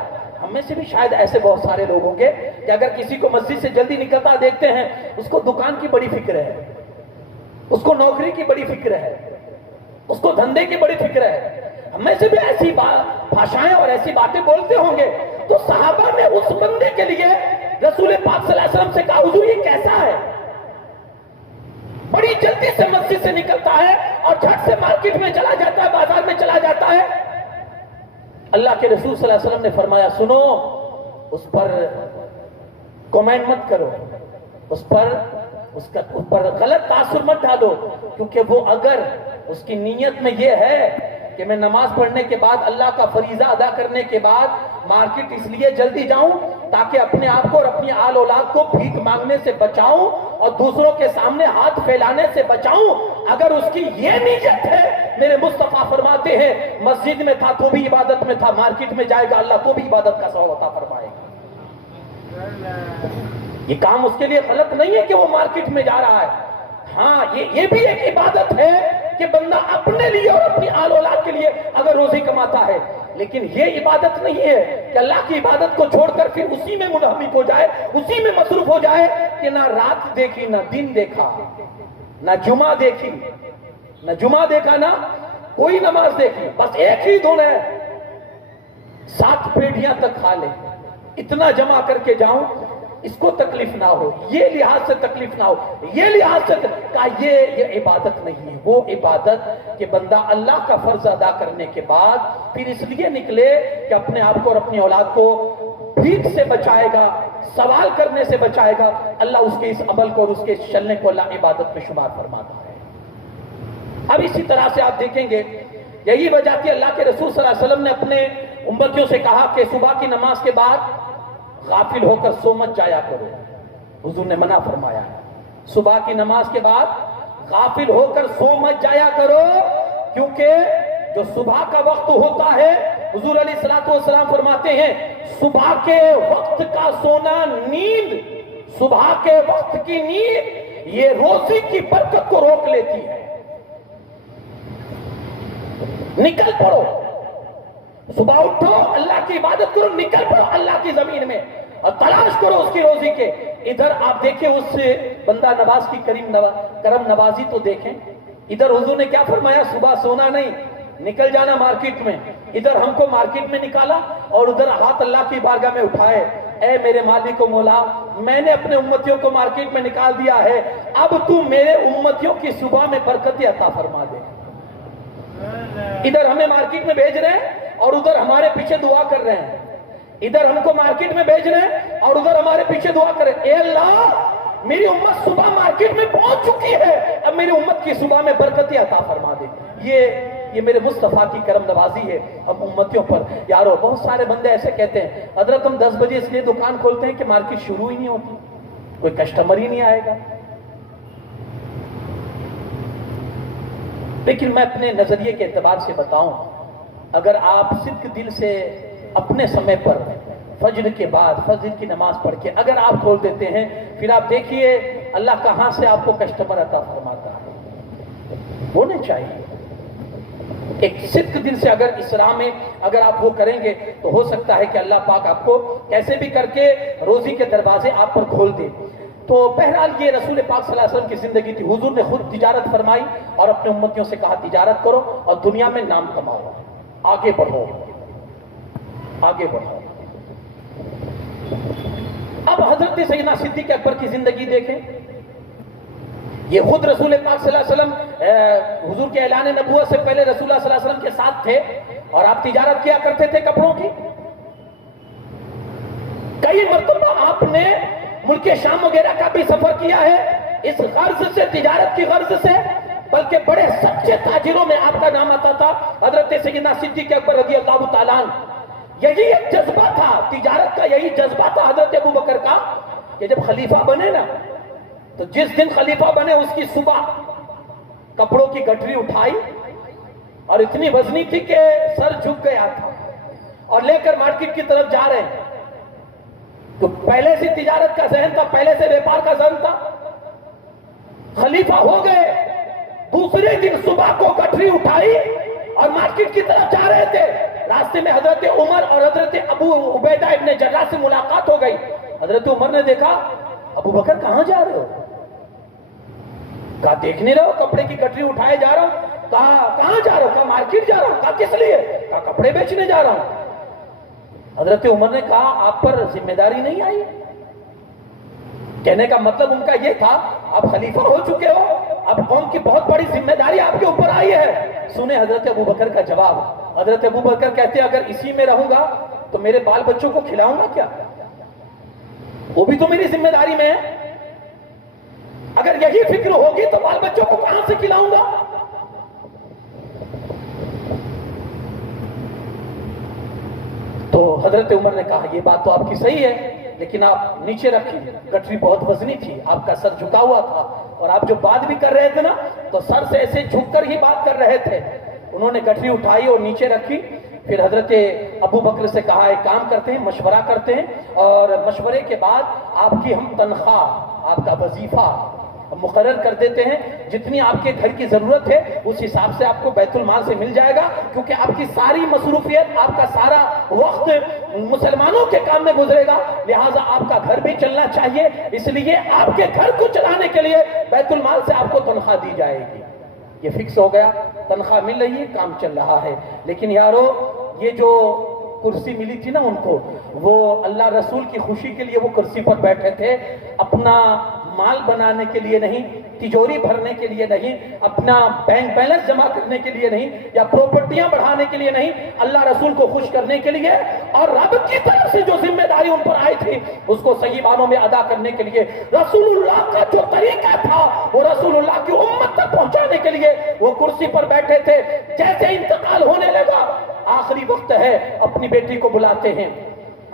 ہم میں سے بھی شاید ایسے بہت سارے لوگ ہوں گے کہ اگر کسی کو مسجد سے جلدی نکلتا دیکھتے ہیں اس کو دکان کی بڑی فکر ہے، اس کو نوکری کی بڑی فکر ہے، اس کو دھندے کی بڑی فکر ہے۔ ہم میں سے بھی ایسی بھاشائیں اور ایسی باتیں بولتے ہوں گے۔ تو صحابہ نے اس بندے کے لیے رسول پاک صلی اللہ علیہ وسلم سے کہا حضور یہ کیسا ہے، بڑی جلدی سے مسجد سے نکلتا ہے اور جھٹ سے مارکیٹ میں چلا جاتا ہے، بازار میں چلا جاتا ہے۔ اللہ کے رسول صلی اللہ علیہ وسلم نے فرمایا سنو، اس پر کومنٹ مت کرو، اس پر غلط تاثر مت ڈالو، کیونکہ وہ اگر اس کی نیت میں یہ ہے کہ میں نماز پڑھنے کے بعد اللہ کا فریضہ ادا کرنے کے بعد مارکیٹ اس لیے جلدی جاؤں تاکہ اپنے آپ کو اور اپنی آل اولاد کو بھیک مانگنے سے بچاؤں اور دوسروں کے سامنے ہاتھ پھیلانے سے بچاؤں، اگر اس کی یہ نیت ہے، میرے مصطفیٰ فرماتے ہیں مسجد میں تھا تو بھی عبادت میں تھا، مارکیٹ میں جائے گا اللہ کو بھی عبادت کا ثواب عطا فرمائے گا۔ یہ کام اس کے لیے غلط نہیں ہے کہ وہ مارکیٹ میں جا رہا ہے، ہاں یہ بھی ایک عبادت ہے کہ بندہ اپنے لیے اور اپنی آل اولاد کے لیے اگر روزی کماتا ہے، لیکن یہ عبادت نہیں ہے کہ اللہ کی عبادت کو چھوڑ کر پھر اسی میں منہمک ہو جائے، اسی میں مصروف ہو جائے کہ نہ رات دیکھی نہ دن دیکھا، نہ جمعہ دیکھی نہ جمعہ دیکھا نہ کوئی نماز دیکھی، بس ایک ہی دن ہے 7 پیٹیاں تک کھا لے، اتنا جمع کر کے جاؤں اس کو تکلیف نہ ہو، یہ لحاظ سے تکلیف نہ ہو، یہ لحاظ سے کہا یہ عبادت نہیں ہے۔ وہ عبادت کہ بندہ اللہ کا فرض ادا کرنے کے بعد پھر اس لیے نکلے کہ اپنے آپ کو اور اپنی اولاد کو بھیک سے بچائے گا، سوال کرنے سے بچائے گا، اللہ اس کے اس عمل کو اور اس کے اس چلنے کو اللہ عبادت میں شمار فرماتا ہے۔ اب اسی طرح سے آپ دیکھیں گے یہی وجہ تھی اللہ کے رسول صلی اللہ علیہ وسلم نے اپنے امتیوں سے کہا کہ صبح کی نماز کے بعد غافل ہو کر سو مت جایا کرو، حضور نے منع فرمایا ہے، صبح کی نماز کے بعد غافل ہو کر سو مت جایا کرو، کیونکہ جو صبح کا وقت ہوتا ہے حضور علیہ الصلوۃ والسلام فرماتے ہیں صبح کے وقت کا سونا نیند، صبح کے وقت کی نیند یہ روزی کی برکت کو روک لیتی ہے۔ نکل پڑو، صبح اٹھو اللہ کی عبادت کرو، نکل پڑو اللہ کی زمین میں اور تلاش کرو اس کی روزی کے۔ ادھر آپ دیکھیں اس بندہ نواز کی کرم نوازی تو دیکھیں، ادھر حضور نے کیا فرمایا صبح سونا نہیں، نکل جانا مارکیٹ میں، ادھر ہم کو مارکیٹ میں نکالا اور ادھر ہاتھ اللہ کی بارگاہ میں اٹھائے، اے میرے مالک و مولا میں نے اپنے امتیوں کو مارکیٹ میں نکال دیا ہے، اب تو میرے امتیوں کی صبح میں برکت عطا فرما دے۔ ادھر ہمیں مارکیٹ میں بھیج رہے ہیں اور ادھر ہمارے پیچھے دعا کر رہے ہیں، ادھر ہم کو مارکیٹ میں بھیج رہے ہیں اور ادھر ہمارے پیچھے دعا کر رہے ہیں، اے اللہ میری امت صبح مارکیٹ میں پہنچ چکی ہے، اب میری امت کی صبح میں برکت عطا فرما دے۔ یہ میرے مصطفیٰ کی کرم نوازی ہے ہم امتیوں پر۔ یارو بہت سارے بندے ایسے کہتے ہیں حضرت ہم 10 بجے اس لیے دکان کھولتے ہیں کہ مارکیٹ شروع ہی نہیں ہوتی، کوئی کسٹمر ہی نہیں آئے گا۔ لیکن میں اپنے نظریے کے اعتبار سے بتاؤں، اگر آپ صدق دل سے اپنے سمے پر فجر کے بعد فجر کی نماز پڑھ کے اگر آپ کھول دیتے ہیں، پھر آپ دیکھیے اللہ کہاں سے آپ کو کسٹمر عطا فرماتا ہے۔ ہونے چاہیے ایک صدق دل سے، اگر اسراء میں اگر آپ وہ کریں گے تو ہو سکتا ہے کہ اللہ پاک آپ کو کیسے بھی کر کے روزی کے دروازے آپ پر کھول دے۔ تو بہرحال یہ رسول پاک صلی اللہ علیہ وسلم کی زندگی تھی۔ حضور نے خود تجارت فرمائی اور اپنے امتیوں سے کہا تجارت کرو اور دنیا میں نام کماؤ، آگے بڑھو۔ آگے بڑھو۔ اب حضرت سیدنا صدیق اکبر کی زندگی دیکھیں، یہ خود رسول پاک صلی اللہ علیہ وسلم حضور کے اعلان نبوت سے پہلے رسول اللہ صلی اللہ علیہ وسلم کے ساتھ تھے، اور آپ تجارت کیا کرتے تھے کپڑوں کی۔ کئی مرتبہ آپ نے ملک شام وغیرہ کا بھی سفر کیا ہے، اس غرض سے، تجارت کی غرض سے، بلکہ بڑے سچے تاجروں میں آپ کا نام آتا تھا حضرت سیدنا صدیق اکبر رضی اللہ تعالیٰ عنہ۔ یہی ایک جذبہ تھا، تجارت کا یہی جذبہ تھا حضرت ابوبکر کا، کہ جب خلیفہ بنے نا، تو جس دن خلیفہ بنے اس کی صبح کپڑوں کی گٹری اٹھائی، اور اتنی وزنی تھی کہ سر جھک گیا تھا، اور لے کر مارکیٹ کی طرف جا رہے ہیں۔ تو پہلے سے تجارت کا ذہن تھا، پہلے سے بیپار کا ذہن تھا، خلیفہ ہو گئے، دوسرے دن صبح کو گٹری اٹھائی اور مارکیٹ کی طرف جا رہے تھے۔ راستے میں حضرت عمر اور حضرت ابو عبیدہ ابن جراح سے ملاقات ہو گئی۔ حضرت عمر نے دیکھا، ابو بکر کہاں جا رہے ہو؟ کہا دیکھ نہیں رہے ہو، کپڑے کی گٹری اٹھائے جا رہا ہوں۔ کہا کہاں جا رہا ہوں؟ کہا مارکیٹ جا رہا ہوں۔ کہا کس لیے؟ کہا کپڑے بیچنے جا رہا ہوں۔ حضرت عمر نے کہا آپ پر ذمہ داری نہیں آئی؟ کہنے کا مطلب ان کا یہ تھا آپ خلیفہ ہو چکے ہو، اب قوم کی بہت بڑی ذمہ داری آپ کے اوپر آئی ہے۔ سنیں حضرت ابوبکر کا جواب۔ حضرت ابوبکر کہتے ہیں اگر اسی میں رہوں گا تو میرے بال بچوں کو کھلاؤں گا کیا؟ وہ بھی تو میری ذمہ داری میں ہے۔ اگر یہی فکر ہوگی تو بال بچوں کو کہاں سے کھلاؤں گا؟ تو حضرت عمر نے کہا یہ بات تو آپ کی صحیح ہے، لیکن آپ نیچے رکھیے، گٹری بہت وزنی تھی، آپ کا سر جھکا ہوا تھا، اور آپ جو بات بھی کر رہے تھے نا تو سر سے ایسے جھک کر ہی بات کر رہے تھے۔ انہوں نے گٹری اٹھائی اور نیچے رکھی۔ پھر حضرت ابو بکر سے کہا ایک کام کرتے ہیں، مشورہ کرتے ہیں، اور مشورے کے بعد آپ کی ہم تنخواہ، آپ کا وظیفہ مقرر کر دیتے ہیں، جتنی آپ کے گھر کی ضرورت ہے اس حساب سے آپ کو بیت المال سے مل جائے گا، کیونکہ آپ کی ساری مصروفیت، آپ کا سارا وقت مسلمانوں کے کام میں گزرے گا، لہٰذا آپ کا گھر بھی چلنا چاہیے، اس لیے آپ کے گھر کو چلانے کے لیے بیت المال سے آپ کو تنخواہ دی جائے گی۔ یہ فکس ہو گیا، تنخواہ مل رہی ہے، کام چل رہا ہے۔ لیکن یارو، یہ جو کرسی ملی تھی نا ان کو، وہ اللہ رسول کی خوشی کے لیے وہ کرسی پر بیٹھے تھے، اپنا مال بنانے کے لیے نہیں، تجوری بھرنے کے لیے نہیں، اپنا بینک بیلنس جمع کرنے کے لیے نہیں، یا پراپرٹیاں بڑھانے کے لیے نہیں، اللہ رسول کو خوش کرنے کے لیے، اور رب کی طرف سے جو ذمہ داری ان پر آئی تھی اس کو صحیح معنوں میں ادا کرنے کے لیے، رسول اللہ کا جو طریقہ تھا وہ رسول اللہ کی امت تک پہنچانے کے لیے وہ کرسی پر بیٹھے تھے۔ جیسے انتقال ہونے لگا، آخری وقت ہے، اپنی بیٹی کو بلاتے ہیں،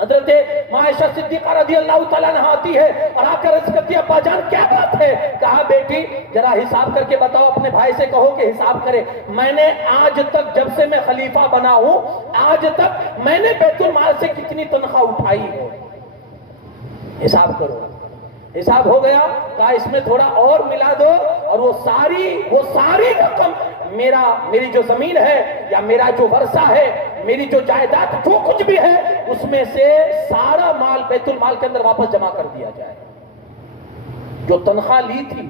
حضرت عائشہ صدیقہ رضی اللہ تعالیٰ عنہ آتی ہے اور آ کر عرض کرتی ہے ابا جان کیا بات ہے؟ کہا بیٹی ذرا حساب کر کے بتاؤ، اپنے بھائی سے کہو کہ حساب کرے، میں نے آج تک جب سے میں خلیفہ بنا ہوں آج تک میں نے بیت المال سے کتنی تنخواہ اٹھائی ہے، حساب کرو۔ حساب ہو گیا، کہا اس میں تھوڑا اور ملا دو، اور وہ ساری رقم میری جو زمین ہے یا میرا جو ورثہ ہے، میری جو جائیداد جو کچھ بھی ہے اس میں سے سارا مال بیت المال کے اندر واپس جمع کر دیا جائے۔ جو تنخواہ لی تھی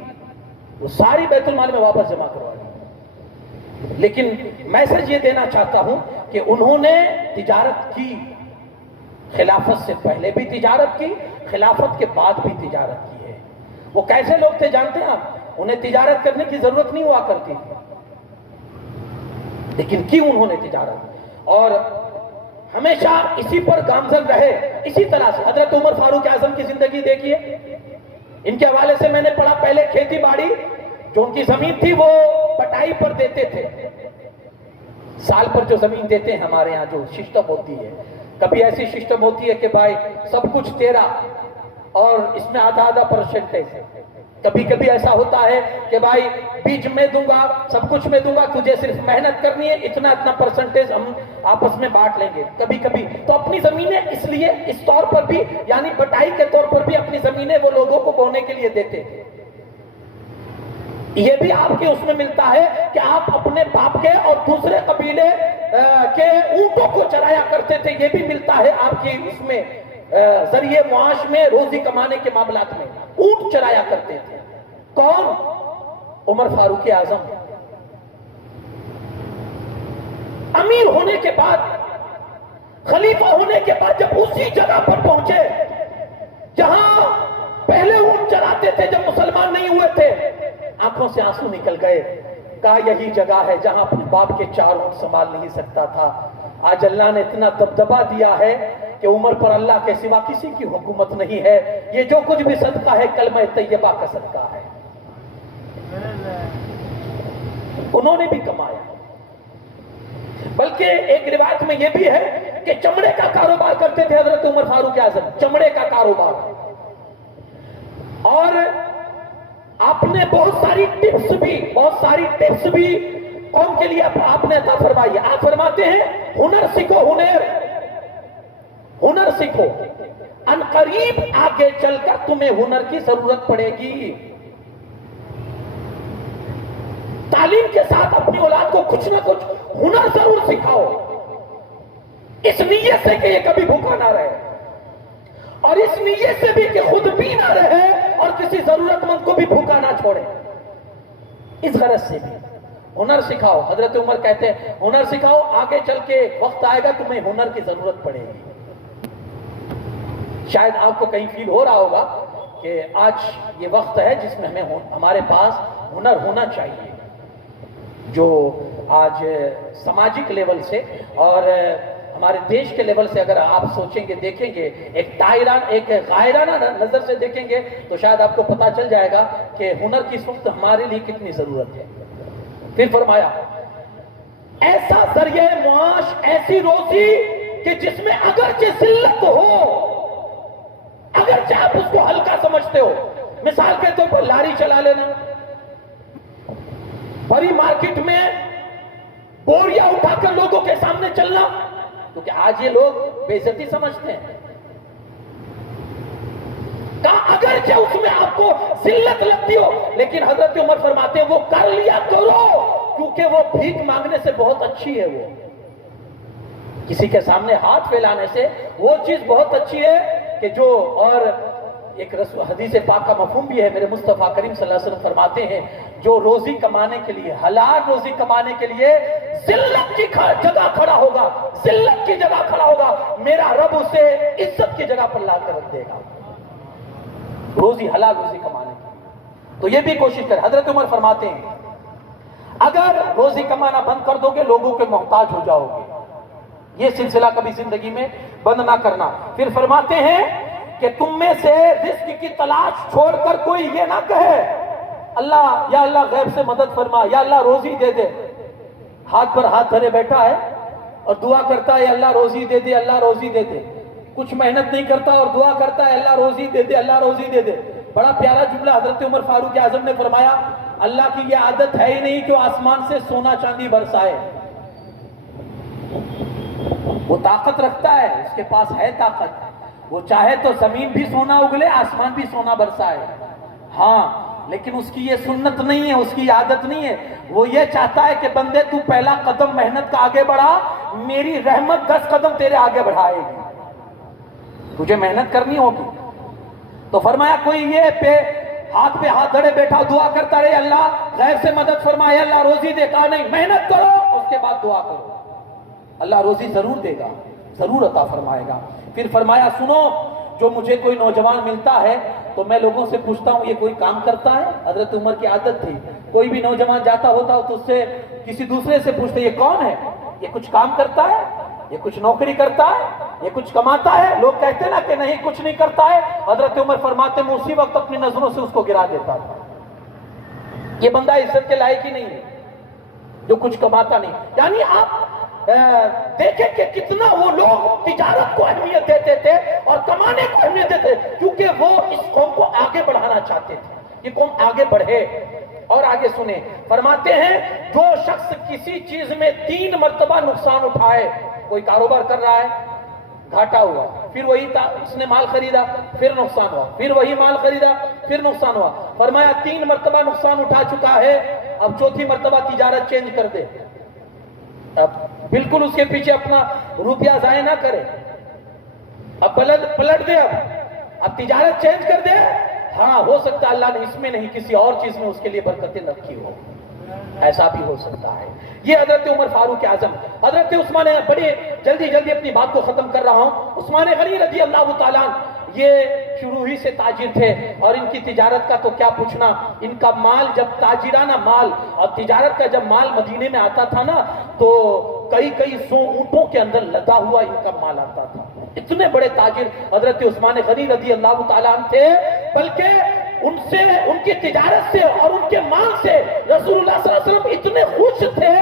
وہ ساری بیت المال میں واپس جمع کروا دی۔ لیکن میسج یہ دینا چاہتا ہوں کہ انہوں نے تجارت کی، خلافت سے پہلے بھی تجارت کی، خلافت کے بعد بھی تجارت کی ہے۔ وہ کیسے لوگ تھے جانتے ہیں آپ؟ انہیں تجارت کرنے کی ضرورت نہیں ہوا کرتی تھی، لیکن کیوں انہوں نے تجارت، اور ہمیشہ اسی پر گامزن رہے۔ اسی طرح سے حضرت عمر فاروق اعظم کی زندگی دیکھیے، ان کے حوالے سے میں نے پڑھا، پہلے کھیتی باڑی جو ان کی زمین تھی وہ پٹائی پر دیتے تھے، سال پر جو زمین دیتے ہیں ہمارے ہاں جو سسٹم ہوتی ہے، کبھی ایسی سسٹم ہوتی ہے کہ بھائی سب کچھ تیرا اور اس میں آدھا آدھا پرسنٹیج ہے، کبھی کبھی ایسا ہوتا ہے کہ بھائی بیج میں دوں گا، سب کچھ میں دوں گا، تجھے صرف محنت کرنی ہے، اتنا اتنا پرسنٹیج ہم آپس میں بانٹ لیں گے۔ کبھی کبھی تو اپنی زمینیں اس لیے اس طور پر بھی، یعنی بٹائی کے طور پر بھی اپنی زمینیں وہ لوگوں کو بونے کے لیے دیتے تھے۔ یہ بھی آپ کے اس میں ملتا ہے کہ آپ اپنے باپ کے اور دوسرے قبیلے کے اونٹوں کو چرایا کرتے تھے، یہ بھی ملتا ہے آپ کی اس میں ذریعے معاش میں، روزی کمانے کے معاملات میں اونٹ چرایا کرتے تھے۔ کون؟ عمر فاروق اعظم۔ امیر ہونے کے بعد خلیفہ ہونے کے بعد جب اسی جگہ پر پہنچے جہاں پہلے اونٹ چراتے تھے جب مسلمان نہیں ہوئے تھے، آنکھوں سے آنسو نکل گئے، کہا یہی جگہ ہے جہاں اپنے باپ کے 4 اونٹ سنبھال نہیں سکتا تھا۔ آج اللہ نے اتنا دبدبا دیا ہے کہ عمر پر اللہ کے سوا کسی کی حکومت نہیں ہے، یہ جو کچھ بھی صدقہ ہے کلمہ طیبہ کا صدقہ ہے۔ انہوں نے بھی کمایا، بلکہ ایک روایت میں یہ بھی ہے کہ چمڑے کا کاروبار کرتے تھے حضرت عمر فاروق اعظم، چمڑے کا کاروبار، اور آپ نے بہت ساری ٹپس بھی قوم کے لیے آپ نے عطا فرمائی۔ آپ فرماتے ہیں ہنر سیکھو، ہنر سیکھو، ان قریب آگے چل کر تمہیں ہنر کی ضرورت پڑے گی۔ تعلیم کے ساتھ اپنی اولاد کو کچھ نہ کچھ ہنر ضرور سکھاؤ، اس نیت سے کہ یہ کبھی بھوکا نہ رہے، اور اس نیت سے بھی کہ خود بھی نہ رہے اور کسی ضرورت مند کو بھی بھوکا نہ چھوڑے، اس غرض سے بھی ہنر سکھاؤ۔ حضرت عمر کہتے ہیں ہنر سکھاؤ، آگے چل کے وقت آئے گا تمہیں ہنر کی ضرورت پڑے گی۔ شاید آپ کو کہیں فیل ہو رہا ہوگا کہ آج یہ وقت ہے جس میں ہمارے پاس ہنر ہونا چاہیے، جو آج سماجک لیول سے اور ہمارے دیش کے لیول سے اگر آپ سوچیں گے، دیکھیں گے، ایک غائرانہ نظر سے دیکھیں گے تو شاید آپ کو پتا چل جائے گا کہ ہنر کی اس وقت ہمارے لیے کتنی ضرورت ہے۔ پھر فرمایا ایسا ذریعہ معاش، ایسی روزی کہ جس میں اگرچہ ذلت ہو، اگرچہ آپ اس کو ہلکا سمجھتے ہو، مثال کے طور پر لاری چلا لینا، بڑی مارکیٹ میں بوریاں اٹھا کر لوگوں کے سامنے چلنا، کیونکہ آج یہ لوگ بے عزتی سمجھتے ہیں، کہا اگرچہ اس میں آپ کو ذلت لگتی ہو، لیکن حضرت عمر فرماتے ہیں وہ کر لیا کرو، کیونکہ وہ بھیک مانگنے سے بہت اچھی ہے، وہ کسی کے سامنے ہاتھ پھیلانے سے وہ چیز بہت اچھی ہے کہ جو، اور ایک حدیث پاک کا مفہوم بھی ہے، میرے مصطفیٰ کریم صلی اللہ علیہ وسلم فرماتے ہیں جو روزی کمانے کے لیے، حلال روزی کمانے کے لیے ذلت کی جگہ کھڑا ہوگا، ذلت کی جگہ کھڑا ہوگا، میرا رب اسے عزت کی جگہ پر لا کر رکھ دے گا، روزی حلال روزی کمانے کی۔ تو یہ بھی کوشش کر۔ حضرت عمر فرماتے ہیں اگر روزی کمانا بند کر دو گے لوگوں کے محتاج ہو جاؤ گے، یہ سلسلہ کبھی زندگی میں بند نہ کرنا۔ پھر فرماتے ہیں کہ تم میں سے رزق کی تلاش چھوڑ کر کوئی یہ نہ کہے اللہ یا اللہ غیب سے مدد فرما، یا اللہ روزی دے دے، ہاتھ پر ہاتھ دھرے بیٹھا ہے اور دعا کرتا ہے اللہ روزی دے دے، اللہ روزی دے دے، کچھ محنت نہیں کرتا اور دعا کرتا ہے اللہ روزی دے دے، اللہ روزی دے دے۔ بڑا پیارا جملہ حضرت عمر فاروق اعظم نے فرمایا اللہ کی یہ عادت ہے ہی نہیں کہ وہ آسمان سے سونا چاندی برسائے، وہ طاقت رکھتا ہے، اس کے پاس ہے طاقت، وہ چاہے تو زمین بھی سونا اگلے، آسمان بھی سونا برسائے، ہاں، لیکن اس کی یہ سنت نہیں ہے، اس کی عادت نہیں ہے، وہ یہ چاہتا ہے کہ بندے تو پہلا قدم محنت کا آگے بڑھا، میری رحمت 10 قدم تیرے آگے بڑھائے گی، تجھے محنت کرنی ہوگی۔ تو فرمایا کوئی یہ ہاتھ پہ ہاتھ دھڑے بیٹھا دعا کرتا رہے اللہ غیر سے مدد فرمائے، اللہ روزی دے، کہا نہیں، محنت کرو اس کے بعد دعا کرو، اللہ روزی ضرور دے گا، ضرور عطا فرمائے گا۔ پھر فرمایا سنو، جو مجھے کوئی نوجوان ملتا ہے تو میں لوگوں سے پوچھتا ہوں یہ کوئی کام کرتا ہے؟ حضرت عمر کی عادت تھی، کوئی بھی نوجوان جاتا ہوتا تو اس سے کسی دوسرے سے پوچھتے یہ کون ہے، یہ کچھ کام کرتا ہے، یہ کچھ نوکری کرتا ہے، یہ کچھ کماتا ہے؟ لوگ کہتے نا کہ نہیں کچھ نہیں کرتا ہے، حضرت عمر فرماتے میں اسی وقت اپنی نظروں سے اس کو گرا دیتا تھا، یہ بندہ عزت کے لائق ہی نہیں ہے جو کچھ کماتا نہیں۔ یعنی آپ دیکھیں کہ کتنا وہ لوگ تجارت کو اہمیت دیتے تھے اور کمانے کو اہمیت دیتے تھے، کیونکہ وہ اس قوم کو آگے بڑھانا چاہتے تھے، یہ قوم آگے بڑھے۔ اور آگے سنیں، فرماتے ہیں جو شخص کسی چیز میں 3 مرتبہ نقصان اٹھائے، کوئی کاروبار کر رہا ہے، گھاٹا ہوا، پھر وہی اس نے مال خریدا، پھر نقصان ہوا، پھر وہی مال خریدا، پھر نقصان ہوا، فرمایا 3 مرتبہ نقصان اٹھا چکا ہے، اب 4تھی مرتبہ تجارت چینج کر دے، اب بالکل اس کے پیچھے اپنا روپیہ ضائع نہ کرے، اب پلٹ دے، اب تجارت چینج کر دے، ہاں ہو سکتا اللہ نے اس میں نہیں کسی اور چیز میں اس کے لیے برکتیں رکھی ہو، ایسا بھی ہو سکتا ہے. یہ حضرت عمر فاروق اعظم، حضرت عثمان، بڑے جلدی اپنی بات کو ختم کر رہا ہوں. عثمان غنی رضی اللہ تعالیٰ یہ شروع ہی سے تاجر تھے، اور ان کی تجارت کا تو کیا پوچھنا. ان کا مال، جب تاجرانہ مال اور تجارت کا جب مال مدینے میں آتا تھا نا، تو کئی سو اونٹوں کے اندر لدا ہوا ان کا مال آتا تھا. اتنے بڑے تاجر حضرت عثمان غنی رضی اللہ تعالیٰ عنہ تھے، بلکہ ان کی تجارت سے اور ان کے مال سے رسول اللہ صلی اللہ علیہ وسلم اتنے خوش تھے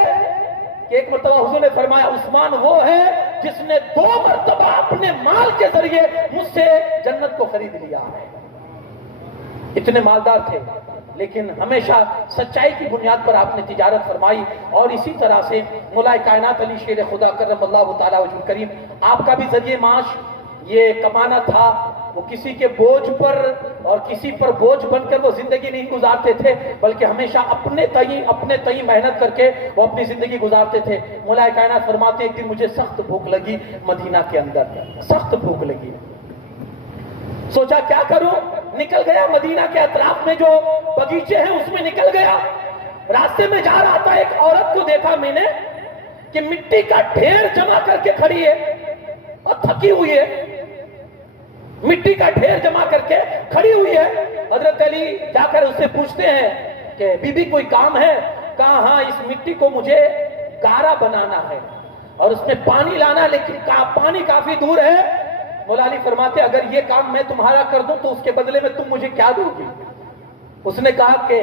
کہ ایک مرتبہ حضور نے فرمایا عثمان وہ ہے جس نے 2 مرتبہ اپنے مال کے ذریعے مجھ سے جنت کو خرید لیا ہے. اتنے مالدار تھے، لیکن ہمیشہ سچائی کی بنیاد پر آپ نے تجارت فرمائی. اور اسی طرح سے مولا کائنات علی شیر خدا کرم اللہ تعالیٰ وجہ کریم، آپ کا بھی ذریعہ معاش یہ کمانا تھا. وہ کسی کے بوجھ پر اور کسی پر بوجھ بن کر وہ زندگی نہیں گزارتے تھے، بلکہ ہمیشہ اپنے تئیں محنت کر کے وہ اپنی زندگی گزارتے تھے. مولا کائنات فرماتے ایک دن مجھے سخت بھوک لگی مدینہ کے اندر، سخت بھوک لگی. سوچا کیا کروں، نکل گیا مدینہ کے اطراف میں جو بغیچے ہیں اس میں نکل گیا. راستے میں جا رہا تھا، ایک عورت کو دیکھا میں نے کہ مٹی کا ڈھیر جمع کر کے کھڑی ہے اور تھکی ہوئی ہے. مٹی کا ڈھیر جمع کر کے کھڑی ہوئی ہے. حضرت علی جا کر اس سے پوچھتے ہیں کہ بی بی کوئی کام ہے؟ کہا ہاں، اس مٹی کو مجھے گارا بنانا ہے اور اس میں پانی لانا، لیکن پانی کافی دور ہے. مولا علی فرماتے اگر یہ کام میں تمہارا کر دوں تو اس کے بدلے میں تم مجھے کیا دو گی؟ اس نے کہا کہ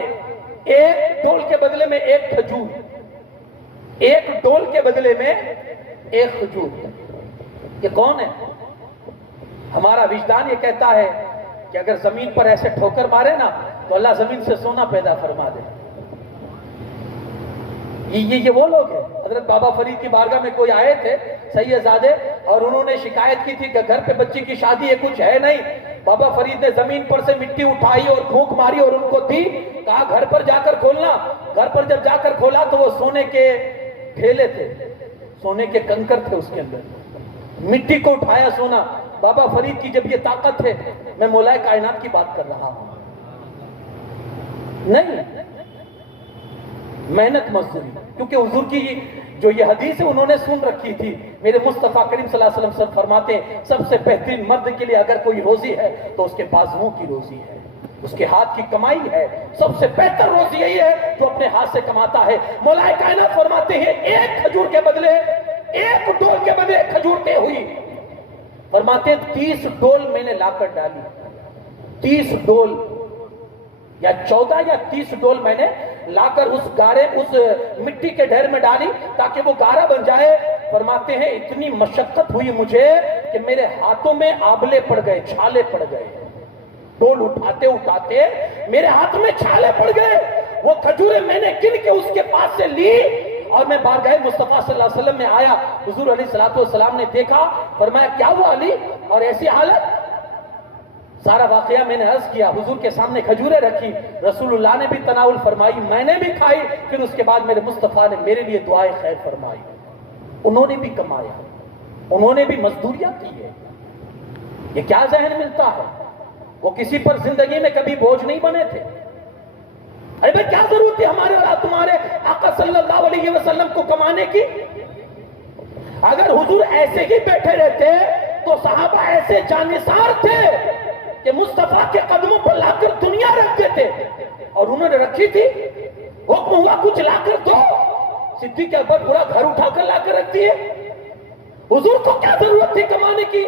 1 ڈول کے بدلے میں 1 کھجور، 1 ڈول کے بدلے میں 1 کھجور. یہ کون ہے؟ ہمارا وجدان یہ کہتا ہے کہ اگر زمین پر ایسے ٹھوکر مارے نا تو اللہ زمین سے سونا پیدا فرما دے. یہ وہ لوگ ہیں. حضرت بابا فرید کی بارگاہ میں کوئی آئے تھے سید زادے، اور انہوں نے شکایت کی تھی کہ گھر پہ بچی کی شادی ہے، کچھ ہے نہیں. بابا فرید نے زمین پر سے مٹی اٹھائی اور پھونک ماری اور ان کو دی. کہا گھر پر جا کر کھولنا. گھر پر جب جا کر کھولا تو وہ سونے کے ٹھیلے تھے، سونے کے کنکر تھے اس کے اندر. مٹی کو اٹھایا سونا. بابا فرید کی جب یہ طاقت ہے، میں مولا کائنات کی بات کر رہا ہوں. نہیں، محنت مزدوری. کیونکہ حضور کی جو یہ حدیث ہے انہوں نے سن رکھی تھی. میرے مصطفیٰ کریم صلی اللہ علیہ وسلم فرماتے ہیں سب سے بہترین مرد کے لیے اگر کوئی روزی ہے تو اس کے بازوؤں کی روزی ہے، اس کے ہاتھ کی کمائی ہے. سب سے بہتر روزی یہی ہے جو اپنے ہاتھ سے کماتا ہے. مولا کائنات فرماتے ہیں 1 کھجور کے بدلے 1 ڈول کے بدلے 1 کھجور طے ہوئی. فرماتے ہیں 30 ڈول میں نے لا کر ڈالی. 30 ڈول یا 14 یا 30 ڈول میں نے لا کر اس مٹی کے ڈھیر میں ڈالی تاکہ وہ گارا بن جائے. فرماتے ہیں اتنی مشقت ہوئی مجھے کہ میرے ہاتھوں میں آبلے پڑ گئے، چھالے پڑ گئے. ڈول اٹھاتے اٹھاتے میرے ہاتھ میں چھالے پڑ گئے. وہ کھجوریں میں نے گن کے اس کے پاس سے لی اور میں بارگاہ مصطفیٰ صلی اللہ علیہ وسلم میں آیا. حضور علیہ السلام نے دیکھا، فرمایا کیا ہوا علی اور ایسی حالت؟ سارا واقعہ میں نے عرض کیا. حضور کے سامنے کھجوریں رکھی، رسول اللہ نے بھی تناول فرمائی، میں نے بھی کھائی. پھر اس کے بعد میرے مصطفیٰ نے میرے لیے دعائے خیر فرمائی. انہوں نے بھی کمایا، انہوں نے بھی مزدوریاں کی ہے. یہ کیا ذہن ملتا ہے؟ وہ کسی پر زندگی میں کبھی بوجھ نہیں بنے تھے. ارے بھائی کیا ضرورت ہے ہمارے اور تمہارے آقا صلی اللہ علیہ وسلم کو کمانے کی؟ اگر حضور ایسے ہی بیٹھے رہتے تو صحابہ ایسے جانثار تھے کہ مصطفیٰ کے قدموں پر لا کر دنیا رکھ دیتے، اور انہوں نے رکھی تھی. حکم ہوا کچھ لا کر دو، صدیق اکبر پورا گھر اٹھا کر لا کر رکھ دیے. حضور کو کیا ضرورت تھی کمانے کی؟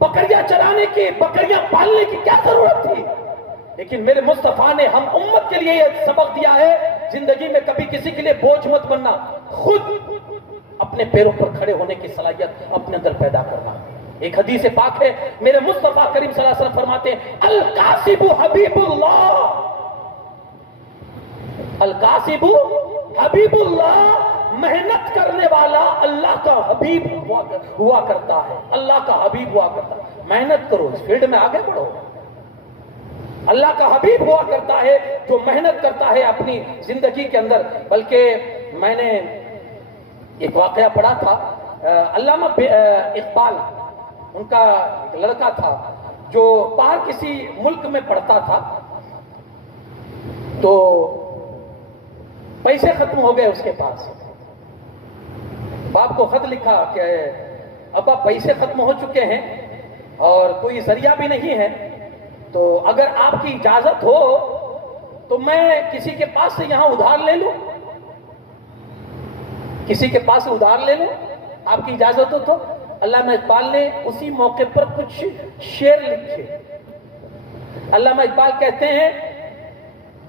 بکریاں چرانے کی، بکریاں پالنے کی کیا ضرورت تھی؟ لیکن میرے مصطفیٰ نے ہم امت کے لیے یہ سبق دیا ہے زندگی میں کبھی کسی کے لیے بوجھ مت بننا، خود اپنے پیروں پر کھڑے ہونے کی صلاحیت اپنے اندر پیدا کرنا. ایک حدیث پاک ہے میرے مصطفیٰ کریم صلی اللہ علیہ وسلم فرماتے ہیں القاسب حبیب اللہ، القاسب حبیب اللہ، محنت کرنے والا اللہ کا حبیب ہوا کرتا ہے، اللہ کا حبیب ہوا کرتا ہے. محنت کرو، اس فیلڈ میں آگے بڑھو. اللہ کا حبیب ہوا کرتا ہے جو محنت کرتا ہے اپنی زندگی کے اندر. بلکہ میں نے ایک واقعہ پڑھا تھا، علامہ اقبال ان کا ایک لڑکا تھا جو باہر کسی ملک میں پڑھتا تھا. تو پیسے ختم ہو گئے اس کے پاس. باپ کو خط لکھا کہ ابا پیسے ختم ہو چکے ہیں اور کوئی ذریعہ بھی نہیں ہے، تو اگر آپ کی اجازت ہو تو میں کسی کے پاس سے یہاں ادھار لے لوں، کسی کے پاس سے ادھار لے لوں، آپ کی اجازت ہو تو. علامہ اقبال نے اسی موقع پر کچھ شعر لکھے. علامہ اقبال کہتے ہیں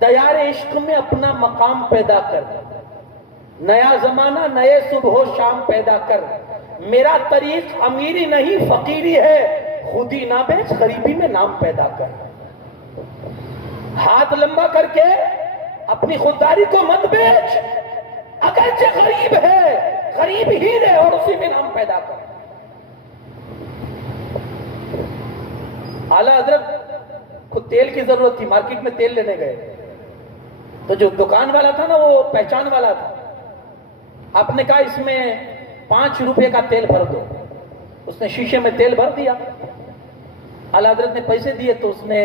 دیار عشق میں اپنا مقام پیدا کر، نیا زمانہ نئے صبح و شام پیدا کر، میرا طریق امیری نہیں فقیری ہے، خودی نہ بیچ غریبی میں نام پیدا کر. ہاتھ لمبا کر کے اپنی خودداری کو مت بیچ، اگرچہ غریب ہے غریب ہی رہے اور اسی میں نام پیدا کر. اعلیٰ حضرت خود تیل کی ضرورت تھی، مارکیٹ میں تیل لینے گئے تو جو دکان والا تھا نا وہ پہچان والا تھا. آپ نے کہا اس میں 5 روپے کا تیل بھر دو. اس نے شیشے میں تیل بھر دیا. اعلیٰ حضرت نے پیسے دیے تو اس نے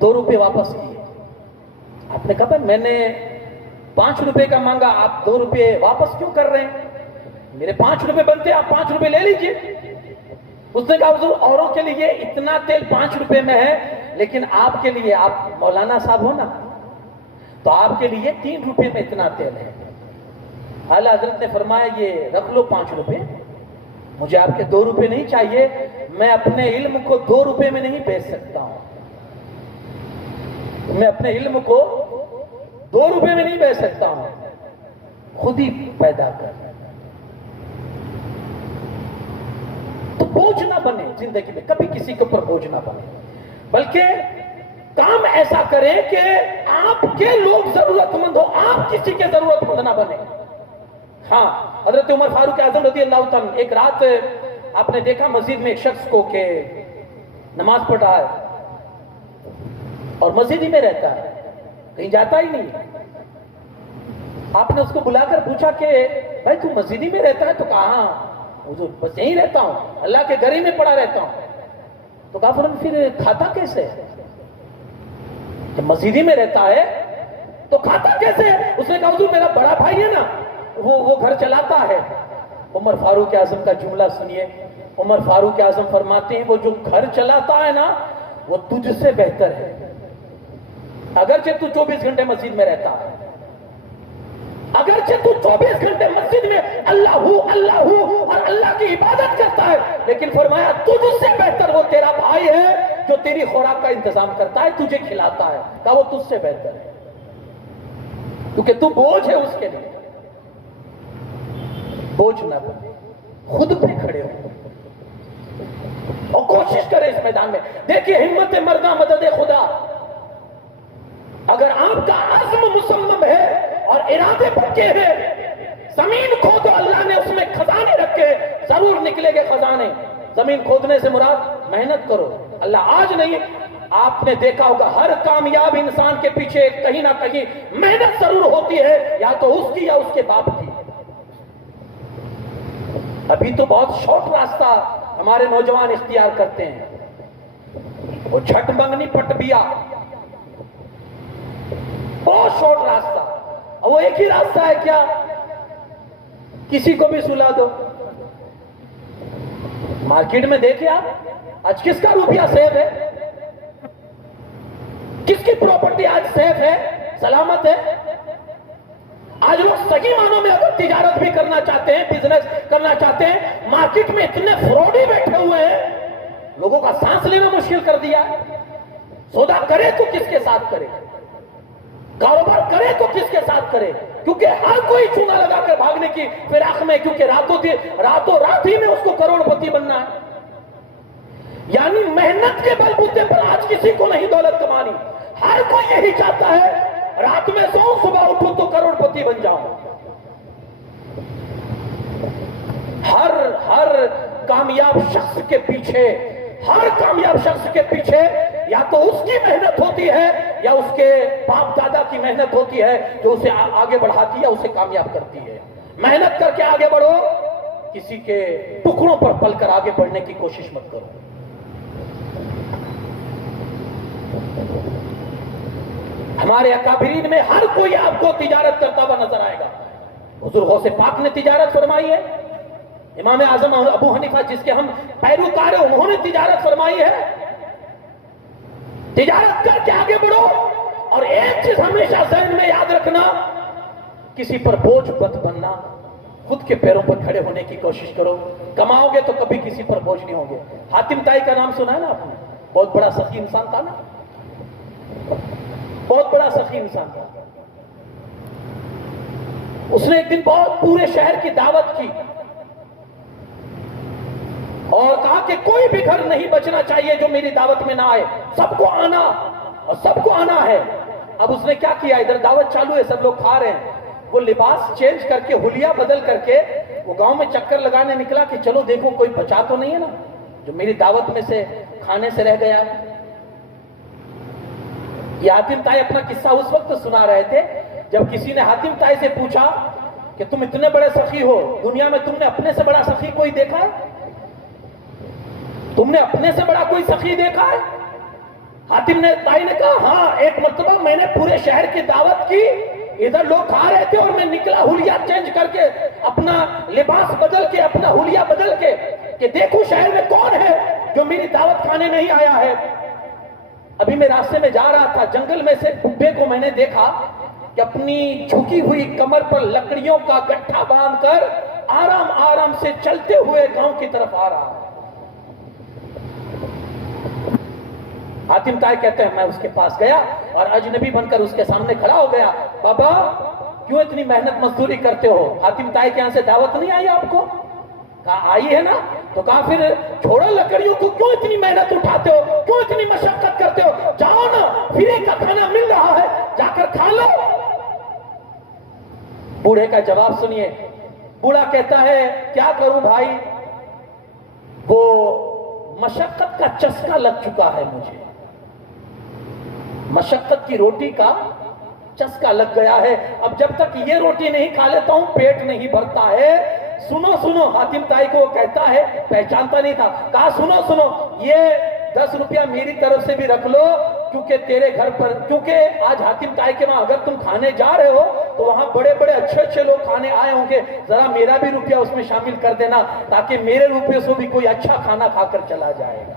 2 روپے واپس کیے. آپ نے کہا بھائی میں نے 5 روپے کا مانگا، آپ 2 روپے واپس کیوں کر رہے ہیں؟ میرے 5 روپے بنتے، آپ 5 روپے لے لیجئے. اس نے کہا حضور اوروں کے لیے اتنا تیل 5 روپے میں ہے، لیکن آپ کے لیے، آپ مولانا صاحب ہو نا، تو آپ کے لیے 3 روپے میں اتنا تیل ہے. اعلیٰ حضرت نے فرمایا یہ رکھ لو 5 روپے، مجھے آپ کے 2 روپے نہیں چاہیے، میں اپنے علم کو 2 روپے میں نہیں بیچ سکتا ہوں. میں اپنے علم کو 2 روپے میں نہیں بیچ سکتا ہوں، خود ہی پیدا کر. تو بوجھ نہ بنے زندگی میں، کبھی کسی کے اوپر بوجھ نہ بنے، بلکہ کام ایسا کریں کہ آپ کے لوگ ضرورت مند ہو، آپ کسی کے ضرورت مند نہ بنے. ہاں، حضرت عمر فاروق اعظم رضی اللہ تعالیٰ، ایک رات آپ نے دیکھا مسجد میں ایک شخص کو کہ نماز پڑھ رہا ہے اور مسجد ہی میں رہتا ہے، کہیں جاتا ہی نہیں. آپ نے اس کو بلا کر پوچھا کہ بھائی تو مسجد ہی میں رہتا ہے؟ تو کہا ہاں حضور بس یہیں رہتا ہوں، اللہ کے گھر ہی میں پڑا رہتا ہوں. تو کہا فوراً پھر کھاتا کیسے ہے؟ جب مسجد ہی میں رہتا ہے تو کھاتا کیسے ہے؟ اس نے کہا حضور میرا بڑا بھائی ہے نا، وہ گھر چلاتا ہے. عمر فاروق اعظم کا جملہ سنیے. عمر فاروق اعظم فرماتے ہیں وہ جو گھر چلاتا ہے نا وہ تجھ سے بہتر ہے، اگرچہ تو 24 گھنٹے مسجد میں رہتا ہے، اگرچہ تو 24 گھنٹے مسجد میں اللہ اور اللہ کی عبادت کرتا ہے، لیکن فرمایا تجھ سے بہتر وہ تیرا بھائی ہے جو تیری خوراک کا انتظام کرتا ہے، تجھے کھلاتا ہے. کہا وہ تجھ سے بہتر ہے کیونکہ تو بوجھ ہے اس کے لیے. بوجھ نہ بنے، خود پہ کھڑے ہو اور کوشش کرے اس میدان میں. دیکھیے ہمت مردہ مدد خدا. اگر آپ کا عزم مصمم ہے اور ارادے پکے ہیں، زمین کھودو، اللہ نے اس میں خزانے رکھے، ضرور نکلے گے خزانے. زمین کھودنے سے مراد محنت کرو. اللہ آج نہیں، آپ نے دیکھا ہوگا ہر کامیاب انسان کے پیچھے کہیں نہ کہیں محنت ضرور ہوتی ہے، یا تو اس کی یا اس کے باپ کی. ابھی تو بہت شارٹ راستہ ہمارے نوجوان اختیار کرتے ہیں، وہ جھٹ منگنی پٹ بیا، بہت شارٹ راستہ. اور وہ ایک ہی راستہ ہے کیا؟ کسی کو بھی سلا دو. مارکیٹ میں دیکھیں آپ آج کس کا روپیہ سیف ہے، کس کی پراپرٹی آج سیف ہے، سلامت ہے؟ آج لوگ صحیح معنوں میں اگر تجارت بھی کرنا چاہتے ہیں، بزنس کرنا چاہتے ہیں، مارکیٹ میں اتنے فراڈی بیٹھے ہوئے ہیں، لوگوں کا سانس لینا مشکل کر دیا ہے. سودا کرے تو کس کے ساتھ کرے، کاروبار کرے تو کس کے ساتھ کرے؟ کیونکہ ہر کوئی چونا لگا کر بھاگنے کی فراق میں، کیونکہ راتوں رات ہی میں اس کو کروڑ پتی بننا ہے. یعنی محنت کے بل بوتے پر آج کسی کو نہیں دولت کمانی. ہر کوئی یہی چاہتا ہے رات میں سو صبح اٹھوں تو کروڑ پتی بن جاؤں. ہر کامیاب شخص کے پیچھے، ہر کامیاب شخص کے پیچھے یا تو اس کی محنت ہوتی ہے یا اس کے باپ دادا کی محنت ہوتی ہے جو اسے آگے بڑھاتی ہے، اسے کامیاب کرتی ہے. محنت کر کے آگے بڑھو، کسی کے ٹکڑوں پر پل کر آگے بڑھنے کی کوشش مت کرو. ہمارے اکابرین میں ہر کوئی آپ کو تجارت کرتا ہوا نظر آئے گا. حضور غوث پاک نے تجارت فرمائی ہے. امام اعظم ابو حنیفہ جس کے ہم پیروکار ہیں انہوں نے تجارت فرمائی ہے. تجارت کر کے آگے بڑھو. اور ایک چیز ہمیشہ ذہن میں یاد رکھنا, کسی پر بوجھ مت بننا, خود کے پیروں پر کھڑے ہونے کی کوشش کرو. کماؤ گے تو کبھی کسی پر بوجھ نہیں ہوں گے. حاتم طائی کا نام سنا ہے نا آپ نے؟ بہت بڑا سخی انسان تھا نا, بہت بڑا سخی انسان تھا. اس نے ایک دن بہت پورے شہر کی دعوت کی اور کہا کہ کوئی بھی گھر نہیں بچنا چاہیے جو میری دعوت میں نہ آئے, سب کو آنا اور سب کو آنا ہے. اب اس نے کیا کیا, ادھر دعوت چالو ہے, سب لوگ کھا رہے ہیں, وہ لباس چینج کر کے حلیہ بدل کر کے وہ گاؤں میں چکر لگانے نکلا کہ چلو دیکھو کوئی بچا تو نہیں ہے نا جو میری دعوت میں سے کھانے سے رہ گیا ہے. یہ حاتم طائی اپنا قصہ اس وقت سنا رہے تھے جب کسی نے حاتم طائی سے پوچھا کہ تم اتنے بڑے سخی ہو, دنیا میں تم نے اپنے سے بڑا سخی کوئی دیکھا ہے؟ تم نے اپنے سے بڑا کوئی سخی دیکھا ہے؟ حاتم طائی نے کہا ہاں, ایک مرتبہ میں نے پورے شہر کی دعوت کی, ادھر لوگ کھا رہے تھے اور میں نکلا حلیہ چینج کر کے, اپنا لباس بدل کے, اپنا حلیہ بدل کے کہ دیکھو شہر میں کون ہے جو میری دعوت کھانے نہیں آیا ہے. ابھی میں راستے میں جا رہا تھا, جنگل میں سے بڈھے کو میں نے دیکھا کہ اپنی جھکی ہوئی کمر پر لکڑیوں کا گٹھا باندھ کر آرام آرام سے چلتے ہوئے گاؤں کی طرف آ رہا ہے. حاتم طائی کہتے ہیں میں اس کے پاس گیا اور اجنبی بن کر اس کے سامنے کھڑا ہو گیا. بابا کیوں اتنی محنت مزدوری کرتے ہو؟ حاتم طائی کے یہاں سے دعوت نہیں آئی آپ کو؟ کہا آئی ہے نا. تو کہا پھر چھوڑو لکڑیوں کو, کیوں اتنی محنت اٹھاتے ہو, کیوں اتنی مشقت کرتے ہو؟ جاؤ نا, فری کا کھانا مل رہا ہے, جا کر کھا لو. بوڑھے کا جواب سنیے. بوڑھا کہتا ہے کیا کروں بھائی, وہ مشقت کا چسکا لگ چکا ہے مجھے, مشقت کی روٹی کا چسکا لگ گیا ہے, اب جب تک یہ روٹی نہیں کھا لیتا ہوں پیٹ نہیں بھرتا ہے. سنو سنو, حاتم طائی کو کہتا ہے, پہچانتا نہیں تھا, کہا سنو سنو, یہ 10 روپیہ میری طرف سے بھی رکھ لو کیونکہ تیرے گھر پر, کیونکہ آج حاتم طائی کے وہاں اگر تم کھانے جا رہے ہو تو وہاں بڑے بڑے اچھے اچھے لوگ کھانے آئے ہوں گے, ذرا میرا بھی روپیہ اس میں شامل کر دینا تاکہ میرے روپے سے بھی کوئی اچھا کھانا کھا کر چلا جائے گا.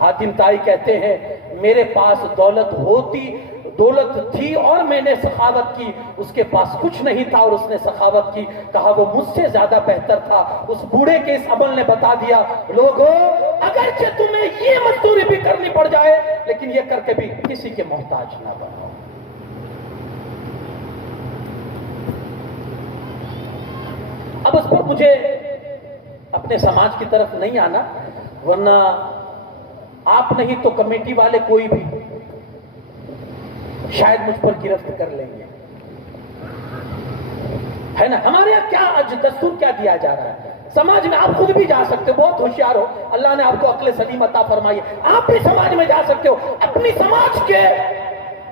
حاتم طائی کہتے ہیں میرے پاس دولت تھی اور میں نے سخاوت کی, اس کے پاس کچھ نہیں تھا اور اس نے سخاوت کی. کہا وہ مجھ سے زیادہ بہتر تھا. اس بوڑھے کے اس عمل نے بتا دیا لوگوں اگرچہ تمہیں یہ مزدوری بھی کرنی پڑ جائے لیکن یہ کر کے بھی کسی کے محتاج نہ بنو. اب اس پر مجھے اپنے سماج کی طرف نہیں آنا, ورنہ آپ نہیں تو کمیٹی والے کوئی بھی شاید مجھ پر گرفت کر لیں گے, ہے نا. ہمارے یہاں کیا دستور کیا دیا جا رہا ہے سماج میں, آپ خود بھی جا سکتے ہو, بہت ہوشیار ہو, اللہ نے آپ کو عقل سلیم عطا فرمائی ہے, آپ بھی سماج میں جا سکتے ہو, اپنی سماج کے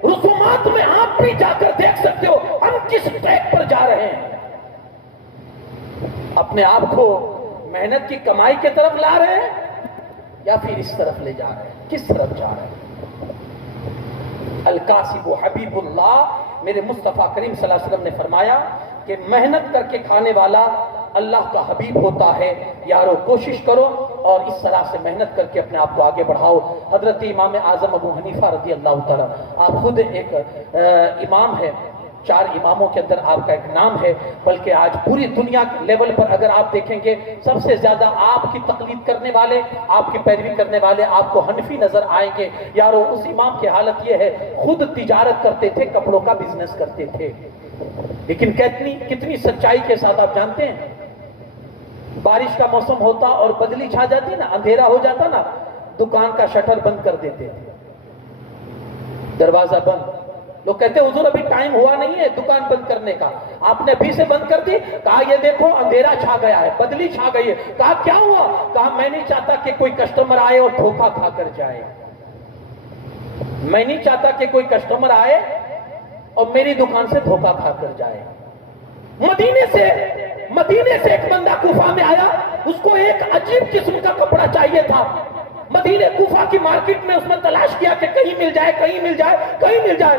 رسومات میں آپ بھی جا کر دیکھ سکتے ہو ہم کس ٹریک پر جا رہے ہیں. اپنے آپ کو محنت کی کمائی کی طرف لا رہے ہیں یا پھر اس طرف لے جا رہے ہیں, کس طرف جا رہے ہیں؟ الکاسب حبیب اللہ, میرے مصطفیٰ کریم صلی اللہ علیہ وسلم نے فرمایا کہ محنت کر کے کھانے والا اللہ کا حبیب ہوتا ہے. یارو کوشش کرو اور اس طرح سے محنت کر کے اپنے آپ کو آگے بڑھاؤ. حضرت امام اعظم ابو حنیفہ رضی اللہ تعالیٰ, آپ خود ایک امام ہے, 4 اماموں کے اندر آپ کا ایک نام ہے, بلکہ آج پوری دنیا کے لیول پر اگر آپ دیکھیں گے سب سے زیادہ آپ کی تقلید کرنے والے, آپ کی پیروی کرنے والے آپ کو حنفی نظر آئیں گے. یارو اس امام کی حالت یہ ہے, خود تجارت کرتے تھے, کپڑوں کا بزنس کرتے تھے, لیکن کتنی سچائی کے ساتھ آپ جانتے ہیں, بارش کا موسم ہوتا اور بدلی چھا جاتی نا, اندھیرا ہو جاتا نا, دکان کا شٹر بند کر دیتے تھے, دروازہ بند. لوگ کہتے ہیں حضور ابھی ٹائم ہوا نہیں ہے دکان بند کرنے کا, آپ نے ابھی سے بند کر دی. کہا یہ دیکھو اندھیرا چھا گیا ہے, بدلی چھا گئی ہے. کہا کیا ہوا؟ کہا میں نہیں چاہتا کہ کوئی کسٹمر آئے اور دھوکہ کھا کر جائے, میں نہیں چاہتا کہ کوئی کسٹمر آئے اور میری دکان سے دھوکہ کھا کر جائے. مدینے سے ایک بندہ کوفہ میں آیا, اس کو ایک عجیب قسم کا کپڑا چاہیے تھا. مدینے کوفہ کی مارکیٹ میں اس نے تلاش کیا کہ کہیں مل جائے, کہیں مل جائے, کہیں مل جائے.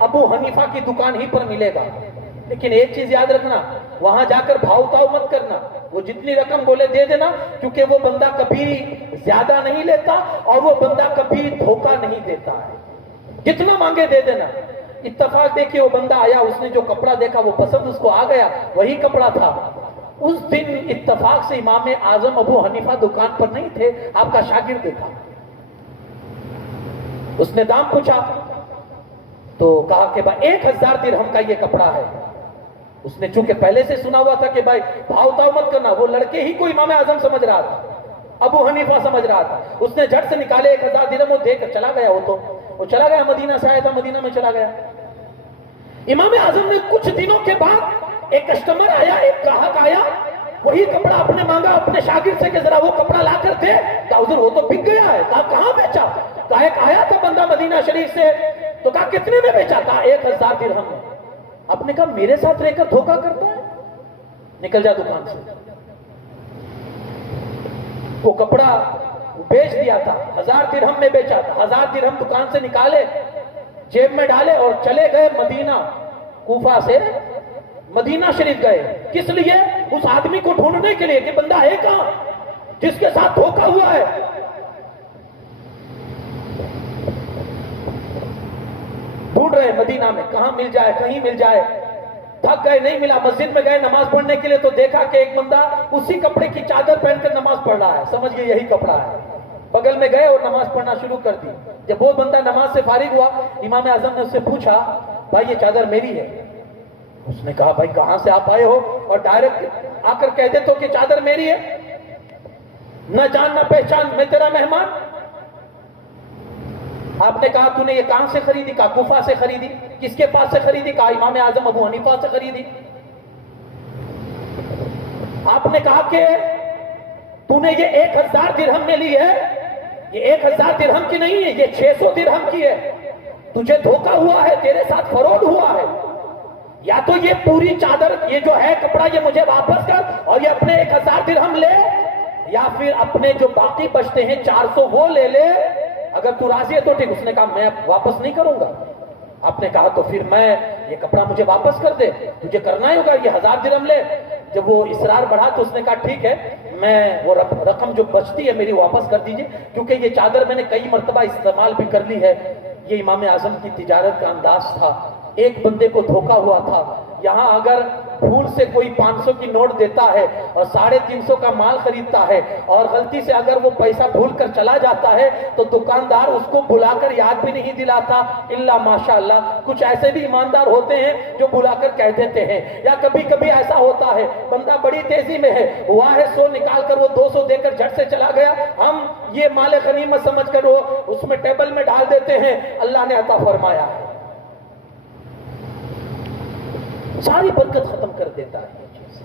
ابو حنیفہ کی دکان ہی پر ملے گا، لیکن ایک چیز یاد رکھنا، وہاں جا کر بھاؤ تاؤ مت کرنا، وہ جتنی رقم بولے دے دینا، کیونکہ وہ بندہ کبھی زیادہ نہیں لیتا اور وہ بندہ کبھی دھوکہ نہیں دیتا ہے، جتنا مانگے دے دینا۔ اتفاق دیکھیے وہ بندہ آیا، اس نے جو کپڑا دیکھا وہ پسند اس کو آ گیا، وہی کپڑا تھا۔ اس دن اتفاق سے امام اعظم ابو حنیفہ دکان پر نہیں تھے، آپ کا شاگرد تھا۔ اس نے دام پوچھا تو کہا کہ بھائی 1000 درہم کا یہ کپڑا ہے۔ اس نے چونکہ پہلے سے سنا ہوا تھا کہ بھائی بھاؤ تاؤ مت کرنا، وہ لڑکے ہی کو امام اعظم سمجھ رہا تھا، ابو حنیفہ سمجھ رہا تھا۔ اس نے جھٹ سے نکالے 1000 درہم، وہ دے کر چلا گیا، وہ چلا گیا، مدینہ سے آیا تھا، مدینہ میں چلا گیا۔ امام اعظم نے کچھ دنوں کے بعد ایک کسٹمر آیا، ایک گاہک آیا، وہی کپڑا اپنے مانگا اپنے شاگرد سے کہ ذرا وہ کپڑا لا کر دے۔ کہا حضور وہ تو بک گیا ہے۔ کہا کہاں بیچا؟ کہا ایک آیا تھا بندہ مدینہ شریف سے، تو کہا کتنے میں بیچا؟ کہا 1000 درہم میں۔ آپ نے کہا میرے ساتھ رہ کر دھوکہ کرتا ہے، نکل جا دکان سے۔ وہ کپڑا بیچ دیا تھا، 1000 درہم میں بیچا تھا، 1000 درہم دکان سے نکالے، جیب میں ڈالے اور چلے گئے مدینہ، کوفہ سے مدینہ شریف گئے۔ کس لیے؟ اس آدمی کو ڈھونڈنے کے لیے کہ بندہ ہے کہاں جس کے ساتھ دھوکہ ہوا ہے۔ ڈھونڈ رہے مدینہ میں، کہاں مل جائے، کہیں مل جائے۔ تھک گئے، نہیں ملا، مسجد میں گئے نماز پڑھنے کے لیے تو دیکھا کہ ایک بندہ اسی کپڑے کی چادر پہن کر نماز پڑھ رہا ہے، سمجھ گئے یہی کپڑا ہے۔ بغل میں گئے اور نماز پڑھنا شروع کر دی۔ جب وہ بندہ نماز سے فارغ ہوا، امام اعظم نے اس سے پوچھا بھائی یہ چادر میری ہے؟ اس نے کہا بھائی کہاں سے آپ آئے ہو اور ڈائریکٹ آ کر کہہ دے تو کہ چادر میری ہے، نہ جان نہ پہچان، میں تیرا مہمان۔ آپ نے کہا تو نے یہ کہاں سے خریدی؟ کہا کوفہ سے خریدی۔ کس کے پاس سے خریدی؟ کہا امام اعظم ابو حنیفہ سے خریدی۔ آپ نے کہا کہ تو نے یہ 1000 درہم میں لی ہے، یہ 1000 درہم کی نہیں ہے، یہ 600 درہم کی ہے، تجھے دھوکہ ہوا ہے، تیرے ساتھ فراڈ ہوا ہے، یا تو یہ پوری چادر یہ جو ہے کپڑا یہ مجھے واپس کر اور یہ اپنے 1000 درہم لے، یا پھر اپنے جو باقی بچتے ہیں 400 وہ لے لے، اگر تو راضی ہے تو ٹھیک۔ اس نے کہا میں واپس نہیں کروں گا۔ آپ نے کہا تو پھر میں یہ کپڑا مجھے واپس کر دے، تجھے کرنا ہی ہوگا، یہ 1000 درہم لے۔ جب وہ اصرار بڑھا تو اس نے کہا ٹھیک ہے، میں وہ رقم جو بچتی ہے میری واپس کر دیجئے، کیونکہ یہ چادر میں نے کئی مرتبہ استعمال بھی کر لی ہے۔ یہ امام اعظم کی تجارت کا انداز تھا۔ ایک بندے کو دھوکہ ہوا تھا، یہاں اگر بھول سے کوئی 500 کی نوٹ دیتا ہے اور 350 کا مال خریدتا ہے اور غلطی سے اگر وہ پیسہ بھول کر چلا جاتا ہے تو دکاندار اس کو بلا کر یاد بھی نہیں دلاتا، الا ماشاءاللہ کچھ ایسے بھی ایماندار ہوتے ہیں جو بلا کر کہہ دیتے ہیں۔ یا کبھی کبھی ایسا ہوتا ہے بندہ بڑی تیزی میں ہے، ہوا ہے 100 نکال کر وہ 200 دے کر جھٹ سے چلا گیا، ہم یہ مال غنیمت سمجھ کر وہ اس میں ٹیبل میں ڈال دیتے ہیں، اللہ نے عطا فرمایا ہے، ساری برکت ختم کر دیتا ہے۔ یہ چیز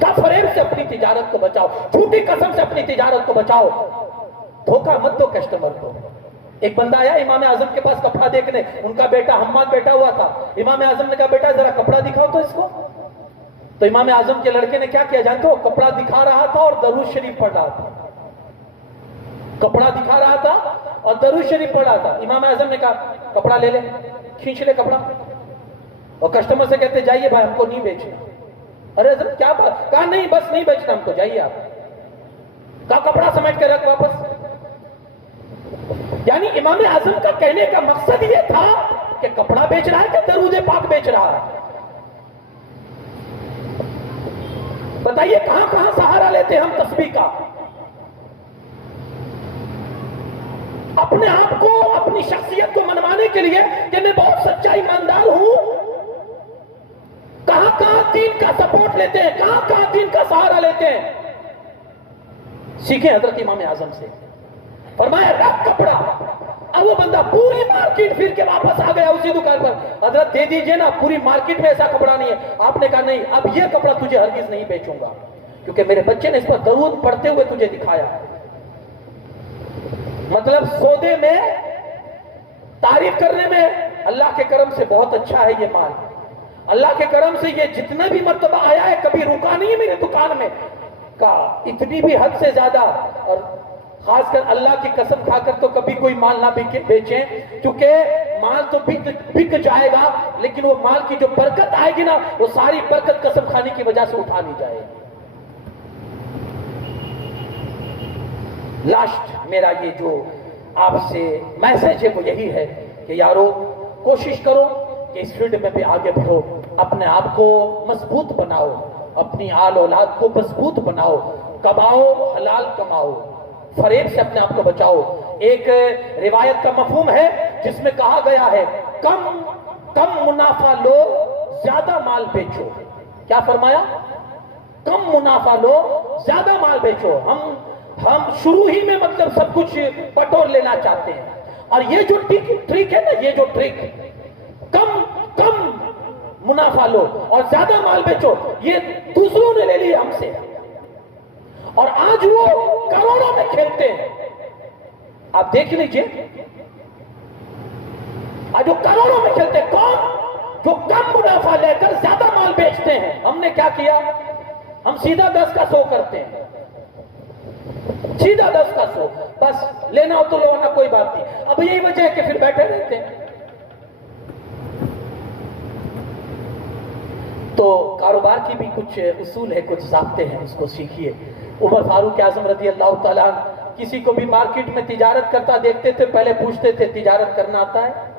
کا فریب سے اپنی تجارت کو بچاؤ، جھوٹی قسم سے اپنی تجارت کو بچاؤ، دھوکہ مت دو کسٹمر کو۔ ایک بندہ آیا امام اعظم کے پاس کپڑا دیکھنے، ان کا بیٹا حماد بیٹھا ہوا تھا۔ امام اعظم نے کہا بیٹا ذرا کپڑا دکھاؤ تو اس کو۔ تو امام اعظم کے لڑکے نے کیا کیا جانتے ہو؟ کپڑا دکھا رہا تھا اور درود شریف پڑھ رہا تھا، کپڑا دکھا رہا تھا اور درود شریف پڑھ رہا تھا۔ امام اعظم نے کہا کپڑا لے لے، کھینچ لے کپڑا، اور کسٹمر سے کہتے جائیے بھائی ہم کو نہیں بیچنا۔ ارے حضرت کیا بات؟ کہا نہیں بس نہیں بیچنا ہم کو، جائیے آپ۔ کہا کپڑا سمیٹ کے رکھ واپس۔ یعنی امام اعظم کا کہنے کا مقصد یہ تھا کہ کپڑا بیچ رہا ہے کہ درود پاک بیچ رہا ہے؟ بتائیے کہاں کہاں سہارا لیتے ہم تسبیح کا؟ اپنے آپ کو اپنی شخصیت کو منوانے کے لیے کہ میں بہت سچا ایماندار ہوں، کہاں کہاں دین کا سپورٹ لیتے ہیں، کہاں کہاں دین کا سہارا لیتے ہیں۔ سیکھیں حضرت امام اعظم سے۔ فرمایا رکھ کپڑا۔ اب وہ بندہ پوری مارکیٹ پھر کے واپس آ گیا اسی دکان پر، حضرت دے دیجئے نا، پوری مارکیٹ میں ایسا کپڑا نہیں ہے۔ آپ نے کہا نہیں اب یہ کپڑا تجھے ہرگز نہیں بیچوں گا، کیونکہ میرے بچے نے اس پر درود پڑھتے ہوئے تجھے دکھایا۔ مطلب سودے میں، تعریف کرنے میں اللہ کے کرم سے بہت اچھا ہے یہ مال، اللہ کے کرم سے یہ جتنا بھی مرتبہ آیا ہے کبھی رکا نہیں ہے میری دکان میں، کہا اتنی بھی حد سے زیادہ، اور خاص کر اللہ کی قسم کھا کر تو کبھی کوئی مال نہ بیچیں، کیونکہ مال تو بک جائے گا، لیکن وہ مال کی جو برکت آئے گی نا، وہ ساری برکت قسم کھانے کی وجہ سے اٹھا لی جائے گی۔ لاسٹ میرا یہ جو آپ سے میسج ہے وہ یہی ہے کہ یارو کوشش کرو کہ اس فیلڈ میں بھی آگے بڑھو، اپنے آپ کو مضبوط بناؤ، اپنی آل اولاد کو مضبوط بناؤ، کماؤ، حلال کماؤ، فریب سے اپنے آپ کو بچاؤ۔ ایک روایت کا مفہوم ہے جس میں کہا گیا ہے کم منافع لو، زیادہ مال بیچو۔ کیا فرمایا؟ کم منافع لو، زیادہ مال بیچو۔ ہم شروع ہی میں مطلب سب کچھ بٹور لینا چاہتے ہیں، اور یہ جو ٹرک ہے نا، یہ جو ٹرک کم منافع لو اور زیادہ مال بیچو، یہ دوسروں نے لے لی ہم سے، اور آج وہ کروڑوں میں کھیلتے ہیں۔ آپ دیکھ لیجئے، آج وہ کروڑوں میں کھیلتے ہیں۔ کون؟ جو کم منافع لے کر زیادہ مال بیچتے ہیں۔ ہم نے کیا کیا؟ ہم سیدھا 10 کا 100 کرتے ہیں، سیدھا 10 کا 100، بس لینا ہو تو لو، نہ کوئی بات نہیں۔ اب یہی وجہ ہے کہ پھر بیٹھے رہتے ہیں۔ تو کاروبار کی بھی کچھ اصول ہے، کچھ ضابطے ہیں، اس کو سیکھیے۔ عمر فاروق اعظم رضی اللہ تعالیٰ عنہ کسی کو بھی مارکیٹ میں تجارت کرتا دیکھتے تھے، پہلے پوچھتے تھے تجارت کرنا آتا ہے؟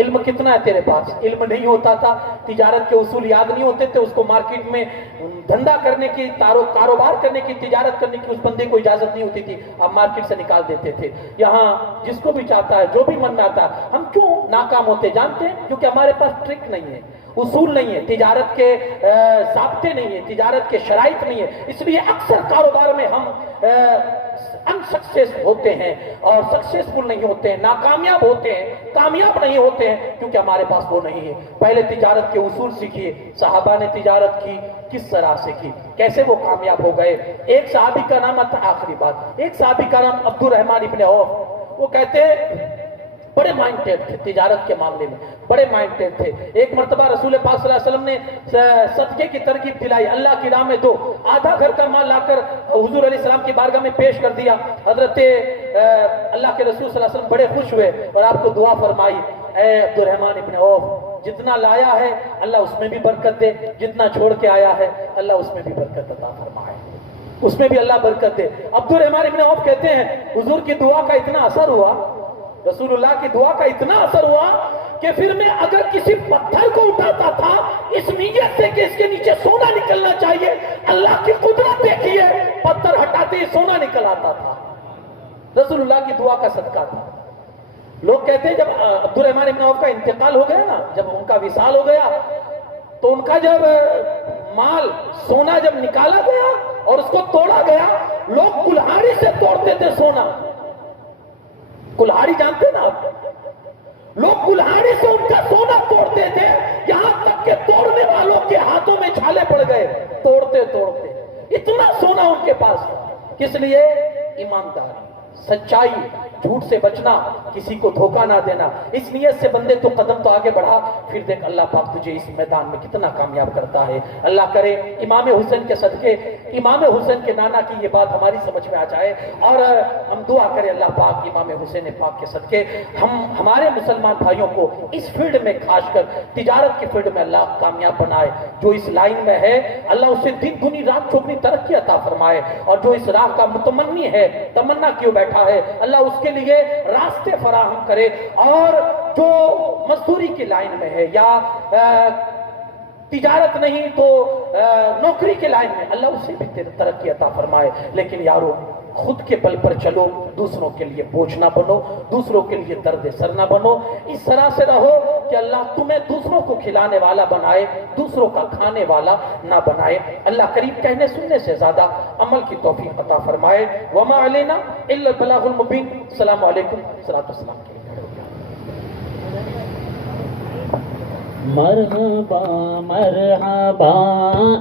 علم کتنا ہے تیرے پاس؟ علم نہیں ہوتا تھا، تجارت کے اصول یاد نہیں ہوتے تھے، اس کو مارکیٹ میں دھندا کرنے کی، کاروبار کرنے کی، تجارت کرنے کی اس بندے کو اجازت نہیں ہوتی تھی، آپ مارکیٹ سے نکال دیتے تھے۔ یہاں جس کو بھی چاہتا ہے، جو بھی من میں آتا ہے، ہم کیوں ناکام ہوتے جانتے ہیں؟ کیونکہ ہمارے پاس ٹرک نہیں ہے، اصول نہیں ہے، تجارت کے ضابطے نہیں ہیں، تجارت کے شرائط نہیں ہے، اس لیے اکثر کاروبار میں ہم انسکسیس ہوتے ہیں اور سکسیسفل نہیں ہوتے ہیں، ناکامیاب ہوتے ہیں، کامیاب نہیں ہوتے ہیں، کیونکہ ہمارے پاس وہ نہیں ہے۔ پہلے تجارت کے اصول سیکھیے، صحابہ نے تجارت کی کس طرح سے کی، کیسے وہ کامیاب ہو گئے۔ ایک صحابی کا نام آتا، آخری بات، ایک صحابی کا نام عبد الرحمن ابن عوف، وہ کہتے ہیں بڑے مائنڈیڈ تھے تجارت کے معاملے میں، بڑے مائنڈیڈ تھے۔ ایک مرتبہ رسول پاک صلی اللہ علیہ وسلم نے صدقے کی ترغیب دلائی، اللہ کی راہ میں دو، آدھا گھر کا مال لا کر حضور علیہ السلام کی بارگاہ میں پیش کر دیا۔ حضرت اللہ کے رسول صلی اللہ علیہ وسلم بڑے خوش ہوئے اور آپ کو دعا فرمائی، اے عبد الرحمن ابن عوف، جتنا لایا ہے اللہ اس میں بھی برکت دے، جتنا چھوڑ کے آیا ہے اللہ اس میں بھی برکت عطا فرمائے، اس میں بھی اللہ برکت دے۔ عبد الرحمن ابن عوف کہتے ہیں حضور کی دعا کا اتنا اثر ہوا، رسول اللہ کی دعا کا اتنا اثر ہوا کہ پھر میں اگر کسی پتھر کو اٹھاتا تھا اس نیت سے کہ اس کے نیچے سونا نکلنا چاہیے، اللہ کی قدرت دیکھیے، پتھر ہٹاتے ہی سونا نکل آتا تھا۔ رسول اللہ کی دعا کا صدقہ تھا۔ لوگ کہتے ہیں جب عبد الرحمن ابن عوف کا انتقال ہو گیا نا، جب ان کا وصال ہو گیا تو ان کا جب مال سونا جب نکالا گیا اور اس کو توڑا گیا، لوگ کلہاڑی سے توڑتے تھے سونا۔ کلہاڑی جانتے نا آپ؟ لوگ کلہاڑی سے ان کا سونا توڑتے تھے، یہاں تک کہ توڑنے والوں کے ہاتھوں میں چھالے پڑ گئے، توڑتے توڑتے اتنا سونا ان کے پاس تھا۔ کس لیے؟ ایمانداری، سچائی، جھوٹ سے بچنا، کسی کو دھوکہ نہ دینا۔ اس نیت سے بندے تو قدم تو آگے بڑھا، پھر دیکھ اللہ پاک تجھے اس میدان میں کتنا کامیاب کرتا ہے۔ اللہ کرے امام حسین کے صدقے، امام حسین کے نانا کی یہ بات ہماری سمجھ میں آ جائے، اور ہم دعا کریں اللہ پاک امام حسین پاک کے صدقے ہمارے مسلمان بھائیوں کو اس فیلڈ میں، خاص کر تجارت کی فیلڈ میں اللہ کامیاب بنائے۔ جو اس لائن میں ہے اللہ اسے دن گنی رات چوگنی ترقی عطا فرمائے، اور جو اس راہ کا متمنی ہے، تمنا کیوں بیٹھا ہے، اللہ اس کے لیے راستے فراہم کرے، اور جو مزدوری کی لائن میں ہے یا تجارت نہیں تو نوکری کے لائن میں، اللہ اسے بھی ترقی عطا فرمائے۔ لیکن یارو خود کے بل پر چلو، دوسروں کے لیے بوجھ نہ بنو، دوسروں کے لیے درد سر نہ بنو، اس طرح سے رہو کہ اللہ تمہیں دوسروں کو کھلانے والا بنائے، دوسروں کا کھانے والا نہ بنائے۔ اللہ قریب کہنے سننے سے زیادہ عمل کی توفیق عطا فرمائے۔ وما علینا الا البلاغ المبین۔ السلام علیکم صلاۃ والسلام۔ مرحبا مرحبا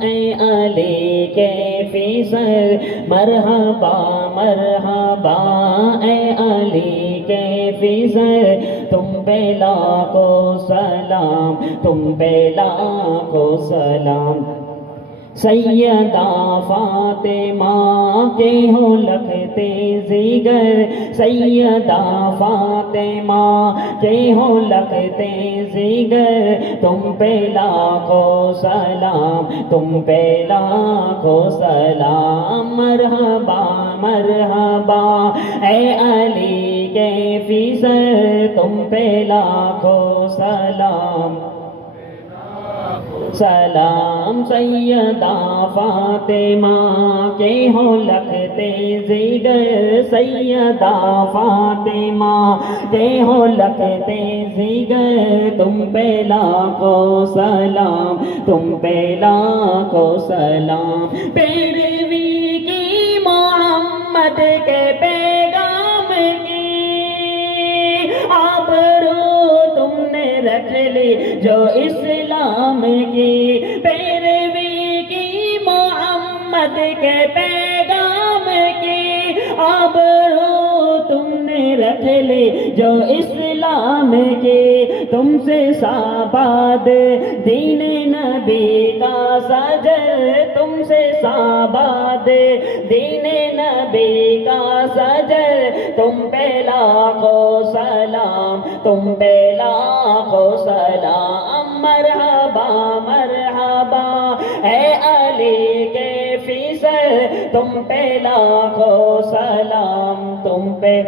اے علی کے فیصل، مرحبا مرحبا اے علی کے فیصل، تم پہ لاکھوں سلام، تم پہ لاکھوں سلام۔ سیدہ فاطمہ کے ہو لکھتے زیگر، سیدہ فاطمہ کے ہو لکھتے زیگر، تم پہ لاکھوں سلام، تم پہ لاکھوں سلام، مرحبا مرحبا اے علی کے فیصل، تم پہ لاکھوں سلام سلام، سیدہ فاطمہ کے ہو لکھتے زیگر، سیدہ فاطمہ کے ہو لکھتے زیگر، تم پہ لاکھوں سلام، تم پہ لاکھوں سلام، پیروی کی محمد کے پیغام کی آبرو تم نے رکھ لی جو اسلام کی، پیروی کی محمد کے پیغام کی آبرو تم نے رکھ لی جو اسلام کی، تم سے ساباد دین نبی کا سجر، تم سے ساباد دین نبی کا سجر، تم پہ لاکھوں سلام، تم پہ لاکھوں سلام، مرحبا مرحبا اے علی کے فیصل، تم پہ لاکھوں سلام، تم پہ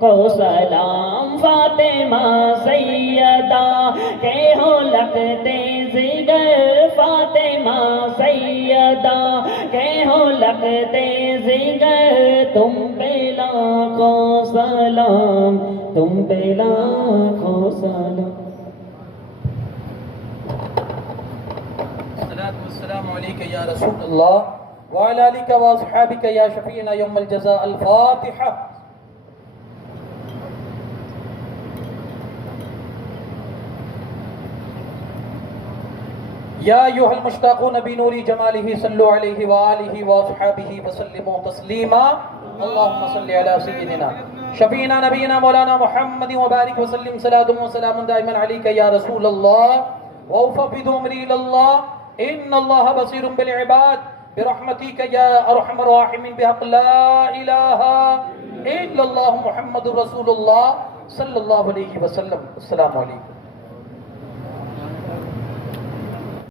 کو سلام، فاطمہ سیدہ کے ہو لکھتے زیگر، فاطمہ سیدہ کے ہو لکھتے زیگر، تم پہ لاکھوں سلام، تم پہ لاکھوں سلام۔ السلام علیکم یا رسول اللہ وعلی آلک و اصحابک یا شفیعنا یوم الجزاء، الفاتحہ۔ یا ایھا المشتاقون بنور جمالہ صلوا علیہ وآلہ واصحابہ وسلموا تسلیما، اللہم صلی علی سیدنا شفیعنا نبینا مولانا محمد وبارک وسلم، صلاۃ و سلام دائما علیک یا رسول اللہ، وافوض امری اللہ، ان اللہ بصیر بالعباد، برحمتک یا ارحم الراحمین، بحق لا الہ الا اللہ محمد رسول اللہ صلی اللہ علیہ وسلم۔ السلام علیکم۔